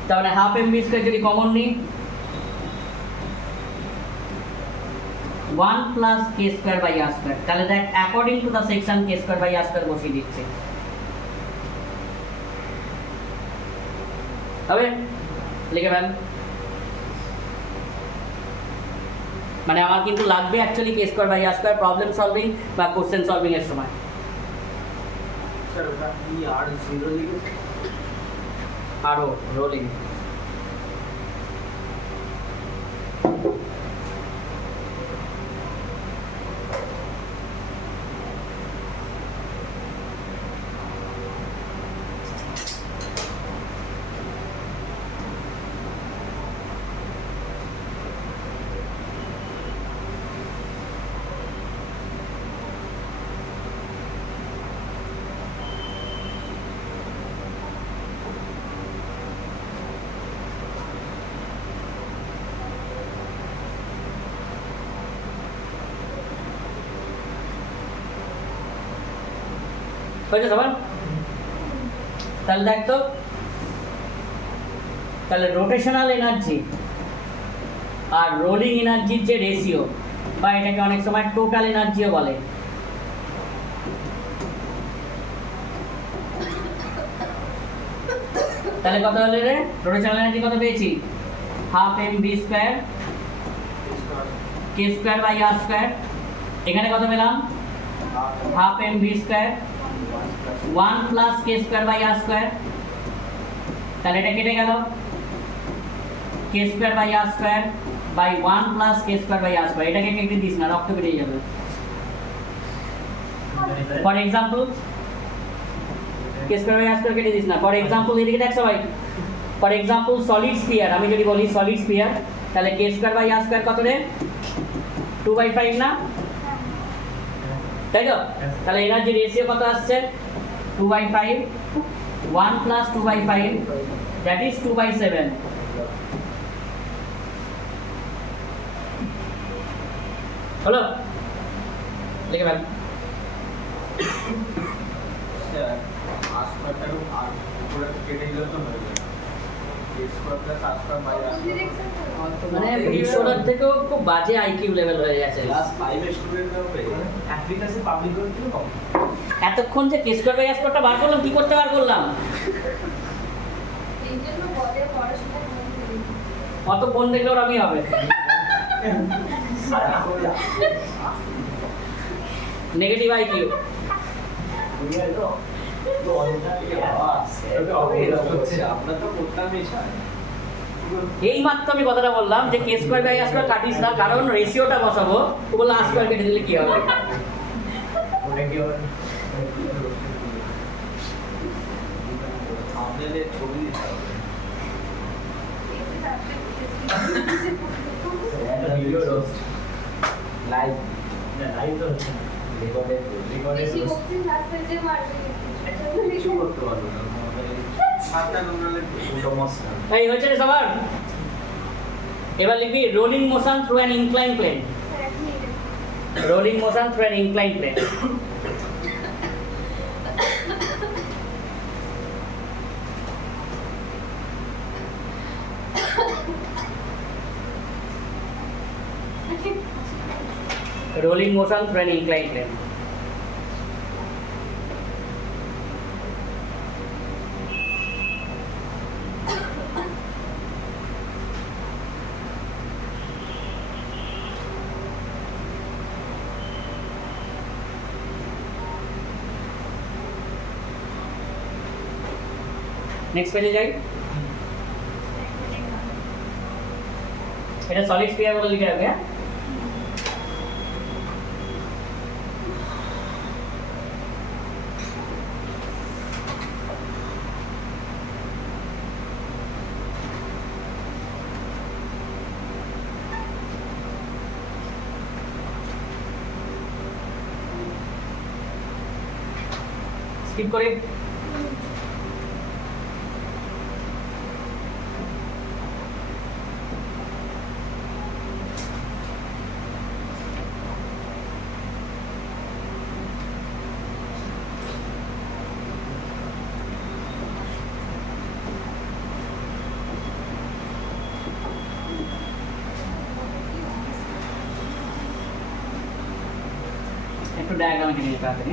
তাহলে হাফ এম বি স্কোয়ার যদি কমন নিই, 1 plus K square by R square, তাহলে দেখ according to the section k square by R square বসিয়ে দিচ্ছে। হবে? লিখে ফেল। মানে আমার কিন্তু লাগবে actually k square by R square problem solving বা কোশ্চেন সলভিং এর সময়। স্যার ওটা কি আর 0 লিখেছে? আরো রোলিং। হয়েছে সবার? তাহলে দেখ তো, তাহলে রোটেশনাল এনার্জি আর রোলিং এনার্জির যে রেশিও, বা এটাকে অনেক সময় টোটাল এনার্জিও বলে, তাহলে কত হলো রে? রোটেশনাল এনার্জি কত পেয়েছি? Half M B square K square by R square. এখানে কত পেলাম? Half M B square 1 plus K square by R square. তাহলে এটা কেটে গেল, K square by R square by 1 plus K square by R square. এটাকে কেটে দিস না, রক্ত বেরিয়ে যাবে। For example K square by R square কেটে দিস না। ফর এক্সাম্পল এদিকে দেখ সবাই, ফর এক্সাম্পল সলিড স্পিয়ার, আমি যদি বলি সলিড স্পিয়ার, তাহলে কে স্কোয়ার বাই আর স্কোয়ার কত রে? 2/5 না? তাই তো? তাহলে এনার্জি রেশিও কত আসছে? 2/5, 1 plus 2/5, that is 2/7. হলো? লিখে ফেল। স্যার আর স্কয়ারটাও আর উপরে কেটে দিলে তো হয়ে যাবে। a square plus R square by R মানে বিশ্বনাথ থেকেও খুব বাজে আইকিউ লেভেল হয়ে গেছে। ক্লাস 5 এর স্টুডেন্ট হবে অ্যাপ্লিকেশন পাবলিক করতে কম। এতক্ষণ যে কে স্কোয়ার বাই আর স্কোয়ারটা বার করলাম, কি করতে বার করলাম? এই জন্য বলে পড়াশোনা করতে। অত ফোন দেখলেও আমি হবে। Negative IQ. আমরা তো করতামই স্যার। এই মাত্র আমি কথাটা বললাম যে কে স্কোয়ার বাই আর স্কোয়ার কাটিস না, কারণ রেশিওটা বসাবো। ও বললো আর স্কোয়ার কেটে দিলে কি হবে? ওটা কি হবে? আমাদের ছবি দিতে হবে। ভিডিও রোস্ট লাইভ না লাইভ তো হচ্ছে রেকর্ডেড বেশি বকছিস লাস্টে যে মারবি। কিছু করতে পারবো না সাতটা নোংরালে দুটো মশলা এই হচ্ছে রে সবার। এবার লিখবি rolling motion through an incline plane. Rolling motion through an incline plane. Rolling motion through an inclined plane. Next পেজে যাই। এটা সলিড স্পিয়ার বলে লিখে রাখবে। স্কিপ করি। একটু ডায়াগ্রাম এখানে নিতে হবে।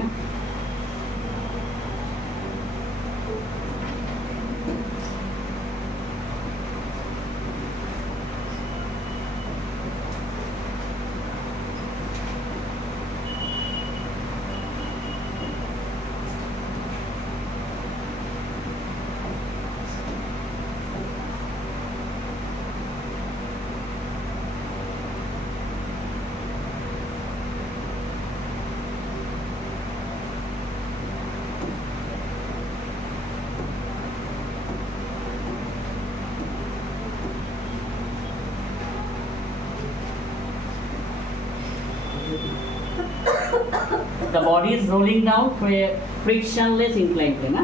The body is rolling down through a frictionless inclined plane.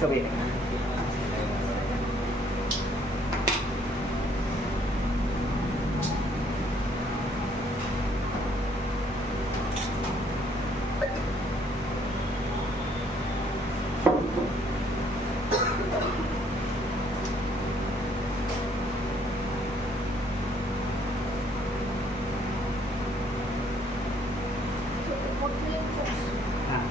ছবি হ্যাঁ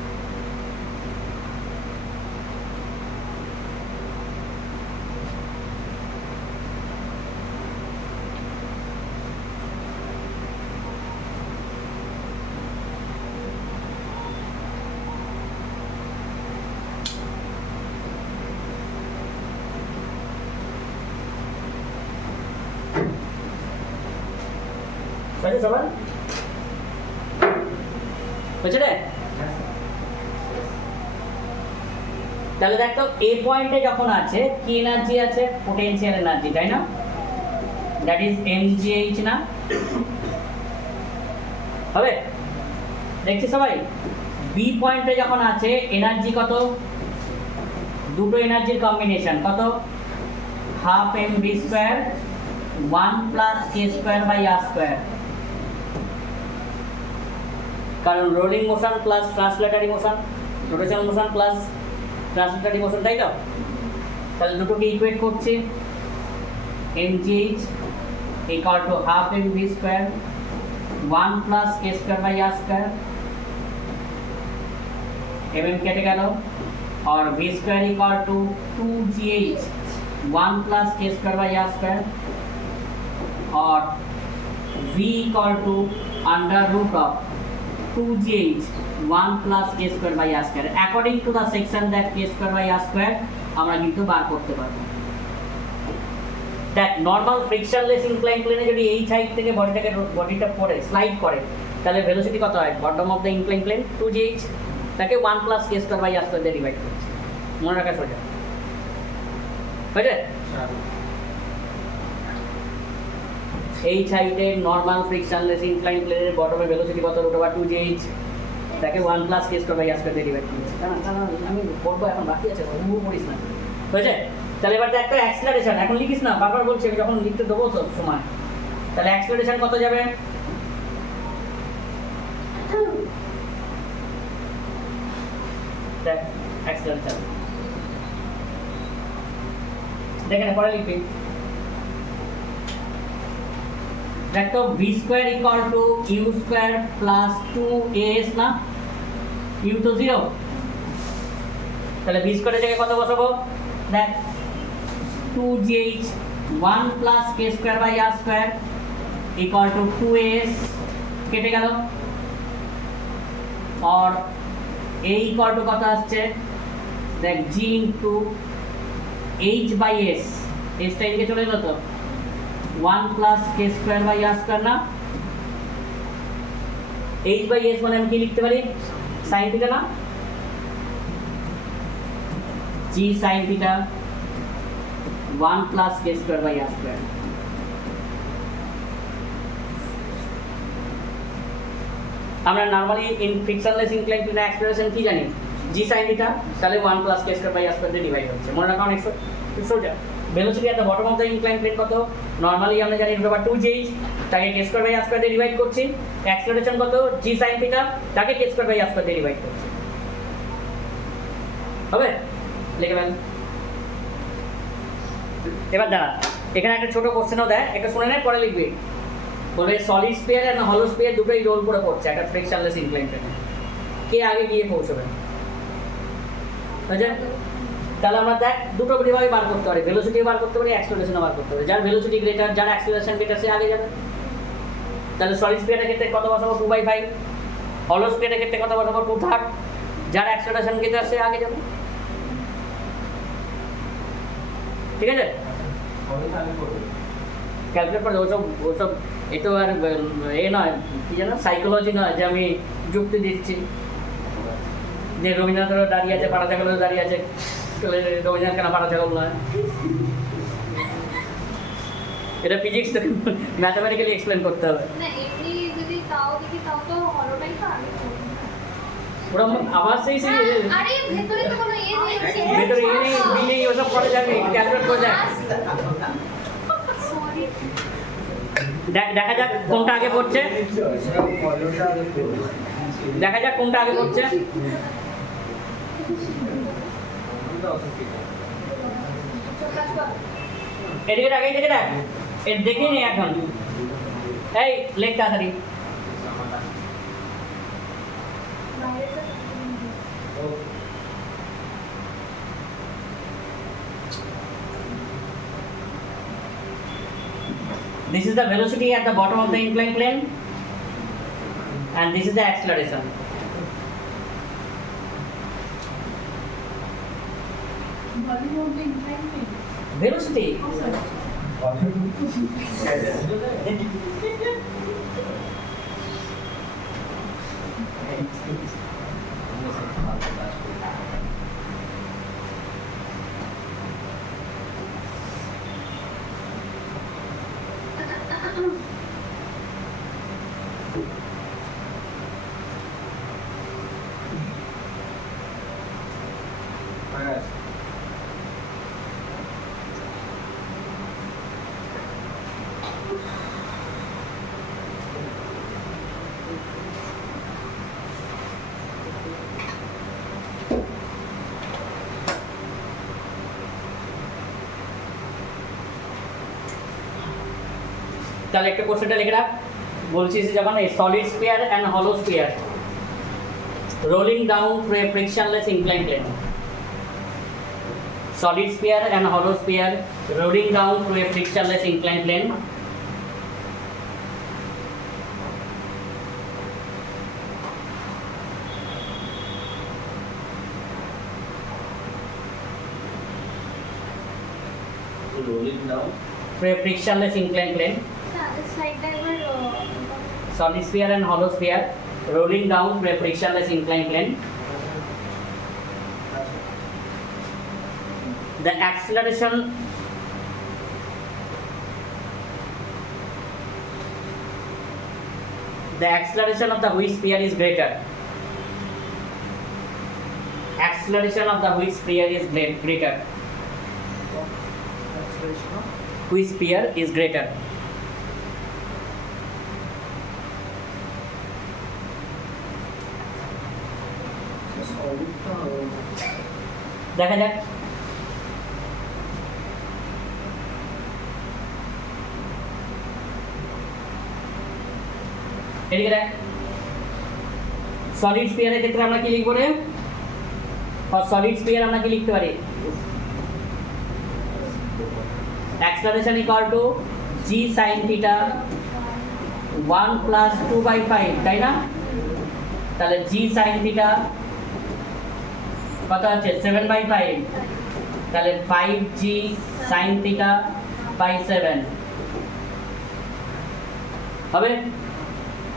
বুঝেছো সবার? বুঝছো রে? তাহলে দেখো এ পয়েন্টে যখন আছে কি এনার্জি আছে? পোটেনশিয়াল এনার্জি, তাই না? দ্যাট ইজ mgh না? হবে? দেখছি সবাই? বি পয়েন্টে যখন আছে এনার্জি কত? দুটো এনার্জির কম্বিনেশন কত? Half mv square 1 plus k square by r square. কারণ rolling motion plus translatory motion, rotational motion plus translatory motion, তাই তো? তাহলে দুটোকে ইকুয়েট করছি, mgh equal to half mv square 1 plus k square by r square. mm কেটে গেল, और v square equal to 2gh 1 plus k square by r square, और v equal to under root of 2gh 1 plus k square by r square according to the section that k square by r square আমরা কিন্তু বার করতে পারবো। দেখ normal frictionless incline প্লেনে যদি এই side থেকে বডিটা পড়ে স্লাইড করে তাহলে ভেলোসিটি কত হয়? Bottom of the incline plane 2gh, তাকে 1 plus k square by r square দিয়ে ডিভাইড করছি। মনে রাখা সোজা হয়েছে? এই সাইডে নরমাল ফ্রিকশনলেস ইনক্লাইন প্লেনের বটমে ভেলোসিটি কত? √2gh, তাকে 1 plus k square by r square দিয়ে ডিভাইড করছি। কারণ আমি পড়বো এখন বাকি আছে, ও পড়িস না, হয়েছে? তাহলে এবার দেখ তো অ্যাক্সিলারেশন, এখন লিখিস না, বারবার বলছি আমি যখন লিখতে দেবো তো সময়। তাহলে অ্যাক্সিলারেশন কত যাবে? দেখ অ্যাক্সিলারেশন দেখেন পরে লিখবি। দেখ তো v square equal two u square plus 2as না, u তো 0, তাহলে v স্কয়ারের জায়গায় কত বসাবো? দেখ 2gh 1 plus k square by r square equal to 2as কেটে গেল, और a ইকুয়াল টু কত আসছে? দেখ g into h by s, s টা এদিকে চলে গেল তো 1 plus k square by r square না, h বাই s মানে আমি কি লিখতে পারি? sin থিটা না, g sin theta 1 plus k square by r square. আমরা নরমালি ইন ফ্রিকশনলেস ইনক্লাইন প্লেনে অ্যাক্সিলারেশন কি জানি? g sin থিটা, তাহলে 1 plus k square by r square দিয়ে ডিভাইড হচ্ছে। মনে রাখো অনেক সোজা। Velocity at the bottom of the incline plane কত? নরমালি আমরা জানি √2gh, তাকে k square by r square দিয়ে ডিভাইড করছি। অ্যাক্সিলারেশন কত? g sin থিটা, তাকে k square by r square দিয়ে ডিভাইড করছি। হবে? লিখে ফেল। এবার দাঁড়া, এখানে একটা ছোট কোশ্চেনও দেয়, একটা শুনে নে, পরে লিখবি। বলে সলিড স্পিয়ার আর হলো স্পিয়ার দুটোই রোল করে পড়ছে একটা ফ্রিকশনলেস ইনক্লাইন প্লেনে। কে আগে গিয়ে পৌঁছবে? বুঝলেন? তাহলে আমরা দেখ দুটো বিভাগে বার করতে পারি, ভেলোসিটি বার করতে পারি, অ্যাক্সেলারেশনও বার করতে পারি। যার ভেলোসিটি গ্রেটার, যার অ্যাক্সেলারেশন গ্রেটার সে আগে যাবে। তাহলে সলিড স্পিয়ারের ক্ষেত্রে কত বসাবো? 2/5। হলো স্পিয়ারের ক্ষেত্রে কত বসাবো? 2/3। যার অ্যাক্সেলারেশন গ্রেটার সে আগে যাবে। ঠিক আছে? ক্যালকুলেট করে ওসব এ তো আর এ নয়, কি জানো, সাইকোলজি নয় যে আমি যুক্তি দিচ্ছি যে রবীন্দ্রনাথেরও দাঁড়িয়ে আছে, পাড়া ছাগলেরও দাঁড়িয়ে আছে, রবীন্দ্রনাথ কেন পাড়া ছাগল নয়। এটা ফিজিক্স তো ম্যাথামেটিক্যালি এক্সপ্লেন করতে হবে। না এমনি যদি তাও দেখি তাও তো হলোটাই তো আগে করবো। ওরা আবার সেই আরে ভেতরে তো কোনো ইয়ে নেই। ভেতরে এ নেই, বি নেই, ওসব করে যাবে, ক্যালকুলেট করে দেখ। সরি। দেখা যাক কোনটা আগে পড়ছে, দেখা যাক কোনটা আগে পড়ছে। এদিকে দেখ, এই দিকে দেখ, এর দেখি নি এখন। এই লেখ তাড়াতাড়ি। This is the velocity at the bottom of the inclined plane, and this is the acceleration. Velocity. তাহলে একটা কোশ্চেনটা লিখে রাখ। বলছিস যখন এই সলিড স্পিয়ার অ্যান্ড হলো sphere rolling down through a frictionless incline plane, solid sphere and hollow sphere rolling down through a frictionless inclined plane. Rolling down. Through a frictionless inclined plane. সাইডটা একবার Solid sphere and hollow sphere rolling down through a frictionless inclined plane. The acceleration of the which sphere is greater. Acceleration of the which sphere is greater. Which sphere is greater? দেখা যাক। এদিকে দেখ, solid স্পিয়ারের ক্ষেত্রে আমরা কি লিখবো রে? Solid spear আমরা কি লিখতে পারি? acceleration equal to g sin theta 1 plus 2/5, তাই না? তাহলে g sin theta কত আছে? 7/5, তাহলে 5g sin theta by 7 হবে।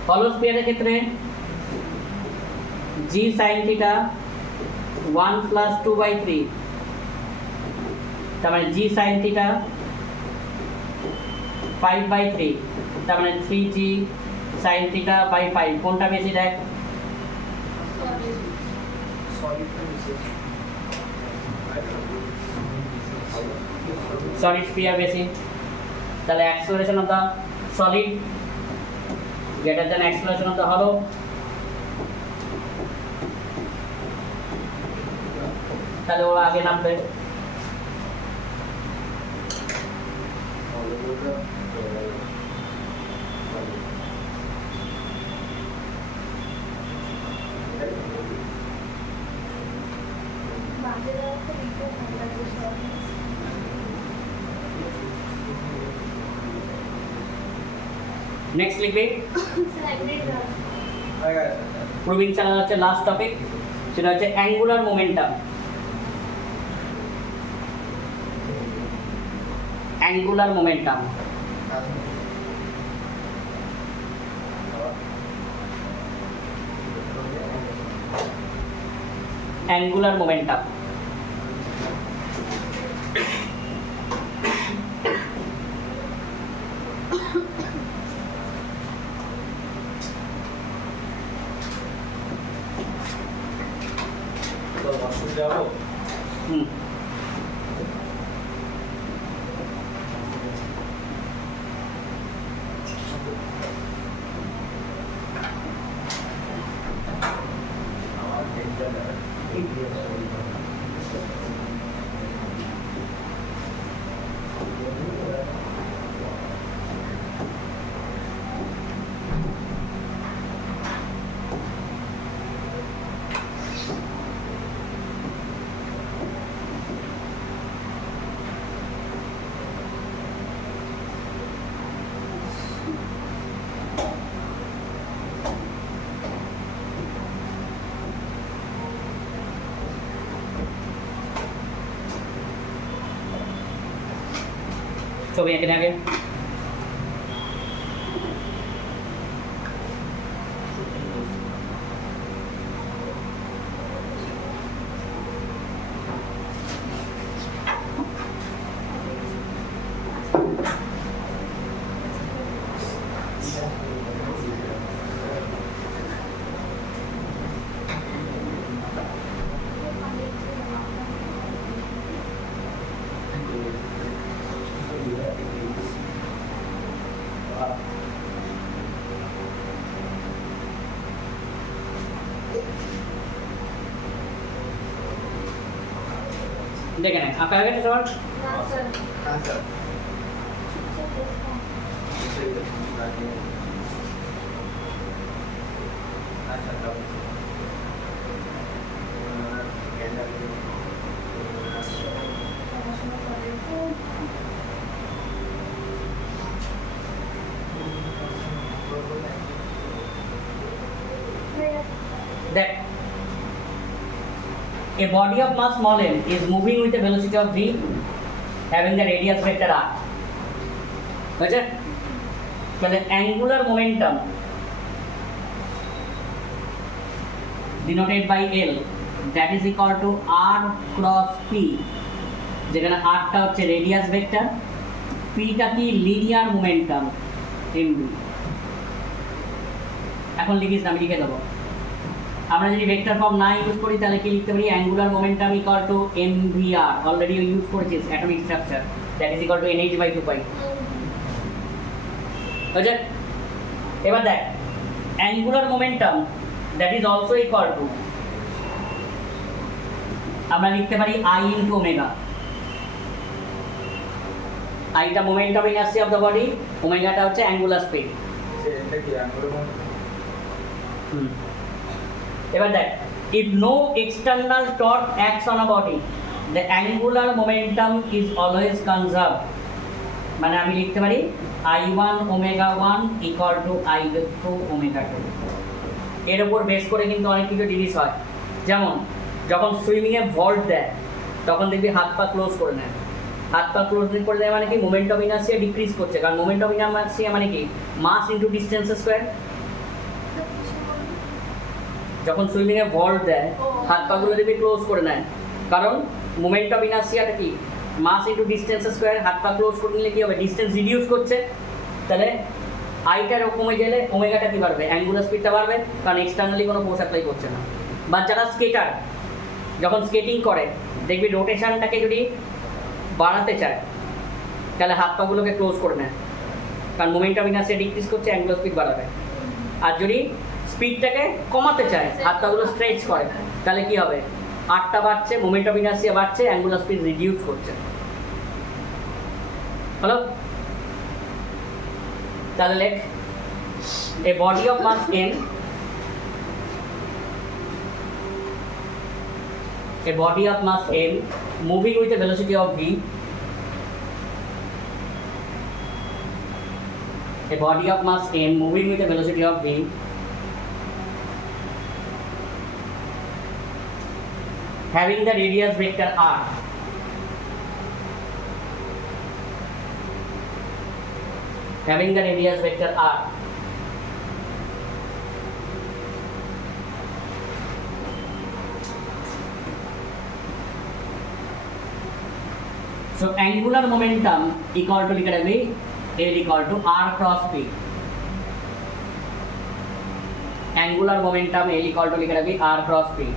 হলো স্পিয়ারের ক্ষেত্রে g sin theta 1 plus 2/3, তার মানে g sin theta 5/3, তার মানে 3g sin theta by 5। কোনটা বেশি দেখ? সলিড স্পিয়ার বেশি। তাহলে acceleration of the solid greater than acceleration of the hollow. তাহলে ওরা আগে নামবে। নেক্সট লিখবে হয়ে গেছে স্যার। প্রবীণ চালানো হচ্ছে লাস্ট টপিক, সেটা হচ্ছে angular momentum. Angular momentum angular momentum তো ওয়াশরুম যাবো। হুম আমার টেনশন ছবি এখানে আগে দেখে নেন আঁকা হয়ে গেছে সবার? হ্যাঁ স্যার। আচ্ছা তাহলে দেখ, a body of mass small m is moving with a velocity of v having the radius vector r. বুঝছে? তাহলে angular momentum denoted by L that is equal to r cross p, যেখানে r টা হচ্ছে radius vector, p টা কি linear momentum mv। এখন লিখিস না, আমি লিখে দেবো। আমরা যদি ভেক্টর ফর্ম না ইউজ করি তাহলে কি লিখতে পারি? Angular momentum equal to mvr, already use করেছিস atomic structure, that is equal to nh/2π। বুঝছে? এবার দেখ, angular momentum that is also equal to, আমরা লিখতে পারি i ইনটু ওমেগা। আইটা momentum inertia of the body, ওমেগাটা হচ্ছে অ্যাঙ্গুলার স্পিড। এটা কি আঙ্গুর এবার দেখ, if no external torque acts on a body, the angular momentum is always conserved। মানে আমি লিখতে পারি I1 omega 1 equal to I2 omega 2। এর উপর বেস করে কিন্তু অনেক কিছু জিনিস হয়, যেমন যখন সুইমিংয়ে ভল্ট দেয় তখন দেখবি হাত পা ক্লোজ করে নেয়। হাত পা ক্লোজ করে দেয় মানে কি? মোমেন্ট অফ ইনার্সিয়া ডিক্রিজ করছে, কারণ মোমেন্ট অফ ইনার্সিয়া মানে কি? Mass into distance square. যখন সুইমিংয়ে ভল্ট দেয় হাত পাগুলো দেখবি ক্লোজ করে নেয়, কারণ মোমেন্ট অফ ইনার্সিয়াটা কি? Mass into distance square. হাত পা ক্লোজ করে নিলে কি হবে? ডিস্টেন্স রিডিউস করছে, তাহলে আইটার কমে গেলে ওমেগাটা কি বাড়বে? অ্যাঙ্গুলার স্পিডটা বাড়বে, কারণ এক্সটার্নালি কোনো ফোর্স অ্যাপ্লাই করছে না। বা যারা স্কেটার যখন স্কেটিং করে দেখবি রোটেশনটাকে যদি বাড়াতে চায় তাহলে হাত পাগুলোকে ক্লোজ করে নেয়, কারণ মোমেন্ট অফ ইনার্সিয়া ডিক্রিজ করছে, অ্যাঙ্গুলার স্পিড বাড়াবে। আর যদি স্পিডটাকে কমাতে চায় হাত পাগুলো স্ট্রেচ করে তাহলে কি হবে? আটটা বাড়ছে, মোমেন্ট অফ ইনার্সিয়া বাড়ছে, অ্যাঙ্গুলার স্পিড রিডিউস করছে। হলো? তাহলে লেখ, a body of mass m a body of mass m moving with a velocity of v, a body of mass m moving with a velocity of v, having the radius vector r, having the radius vector r, so angular momentum equal to लिखा है L equal to r cross p, angular momentum L equal to लिखा है r cross p,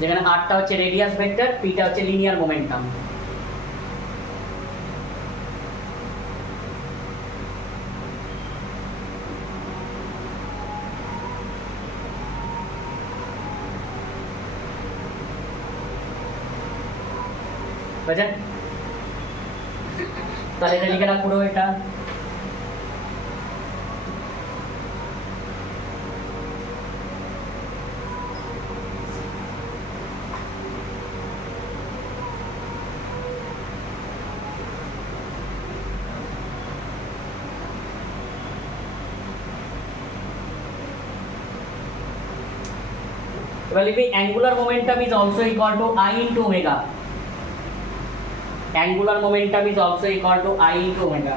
যেখানে r টা হচ্ছে radius vector, p টা হচ্ছে linear momentum. বুঝছেন? তাহলে এটা লিখে রাখবো এটা well if the angular momentum is also equal to I into omega, angular momentum is also equal to I into omega,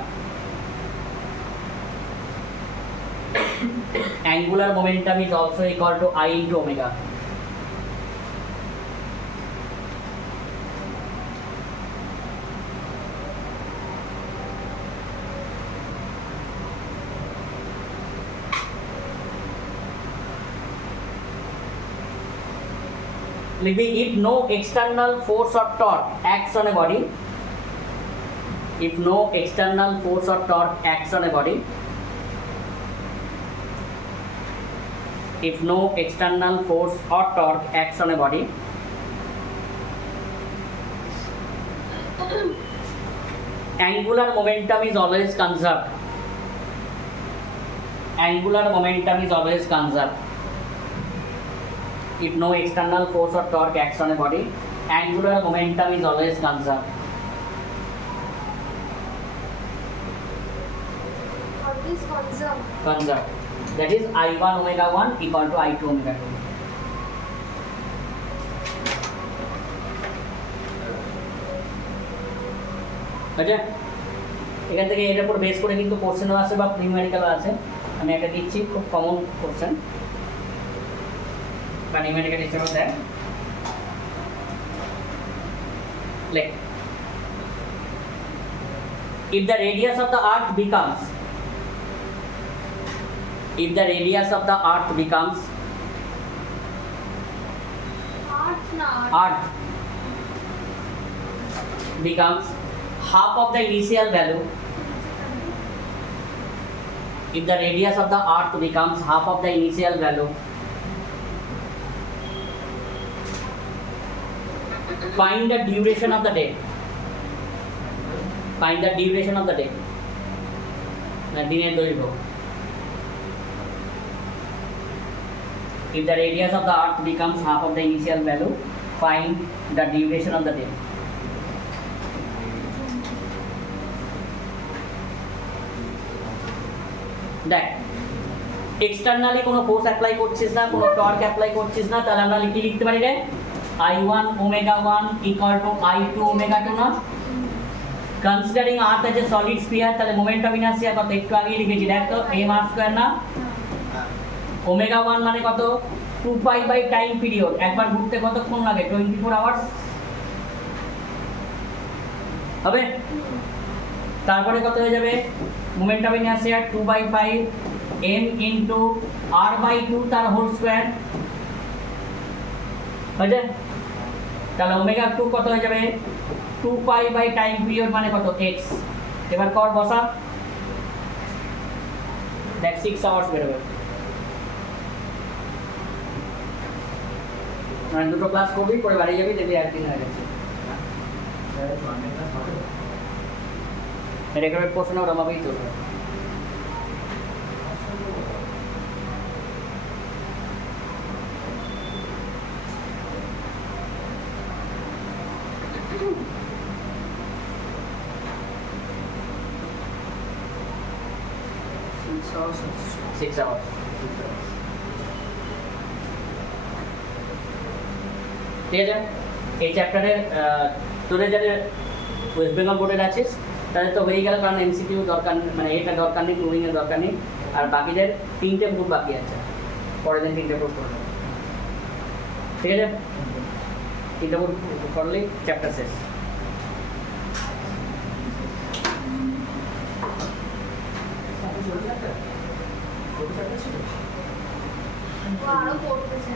angular momentum is also equal to I into omega, if no external force or torque acts on a body, if no external force or torque acts on a body, if no external force or torque acts on a body, angular momentum is always conserved, angular momentum is always conserved. If no external force or torque acts on a body, angular momentum is always conserved. What is conserved? Conserved. That is I1 omega 1 equal to I2 omega 2. আচ্ছা, এখান থেকে এটার উপর base করে কিন্তু কোশ্চেনও আছে বা নিউমেরিক্যালও আছে। আমি একটা দিচ্ছি, খুব কমন কোশ্চেন বা নিউমেরিক্যাল হিসেবেও দেয়। Like, if the radius of the earth becomes, if the radius of the earth becomes, earth becomes half of the initial value, if the radius of the earth becomes half of the initial value, find the duration of the day, find the duration of the day, দিনের দৈর্ঘ্য। If the radius of the earth becomes half of the initial value, find the duration of the day. দেখ, externally কোনো force apply করছিস না, কোনো torque apply করছিস না, তাহলে আমরা কি লিখতে পারি রে? I1 omega 1 equal to I2 omega 2 না? Considering earth as a solid sphere, তাহলে মোমেন্ট অফ ইনার্সিয়া কত? একটু আগে লিখেছি, দেখ তো, m r স্কয়ার না? ওমেগা 1 মানে কত? 2 পাই বাই টাইম পিরিয়ড। একবার ঘুরতে কতক্ষণ লাগে? 24 আওয়ার্স হবে। তারপরে কত হয়ে যাবে? Moment of inertia 2/5 m into r/2 তার হোল স্কয়ার হয়ে যায়। তাহলে ওমেগা 2 কত হয়ে যাবে? 2 পাই বাই টাইম পিরিয়ড মানে কত? x। এবার কর বসা, দেখ 6 আওয়ার্স বেরোবে। মানে দুটো ক্লাস করবি, পরে বাড়ি যাবি, দেখবি একদিন হয়ে গেছে। রেকর্ডেড পোর্শন ওরমভাবেই চলবে। Six hours. ঠিক আছে, এই চ্যাপ্টারের তোদের যাদের ওয়েস্ট বেঙ্গল বোর্ডের আছিস তাদের তো হয়ে গেল, কারণ এমসিকিউ দরকার, মানে এটা দরকার নেই, প্রুভিংয়ের দরকার নেই। আর বাকিদের 3টে বুক বাকি আছে, পরের দিন 3টে বুক করবে। ঠিক আছে, 3টে বুক করলেই চ্যাপ্টার শেষ। ও আরো পড়তেছে।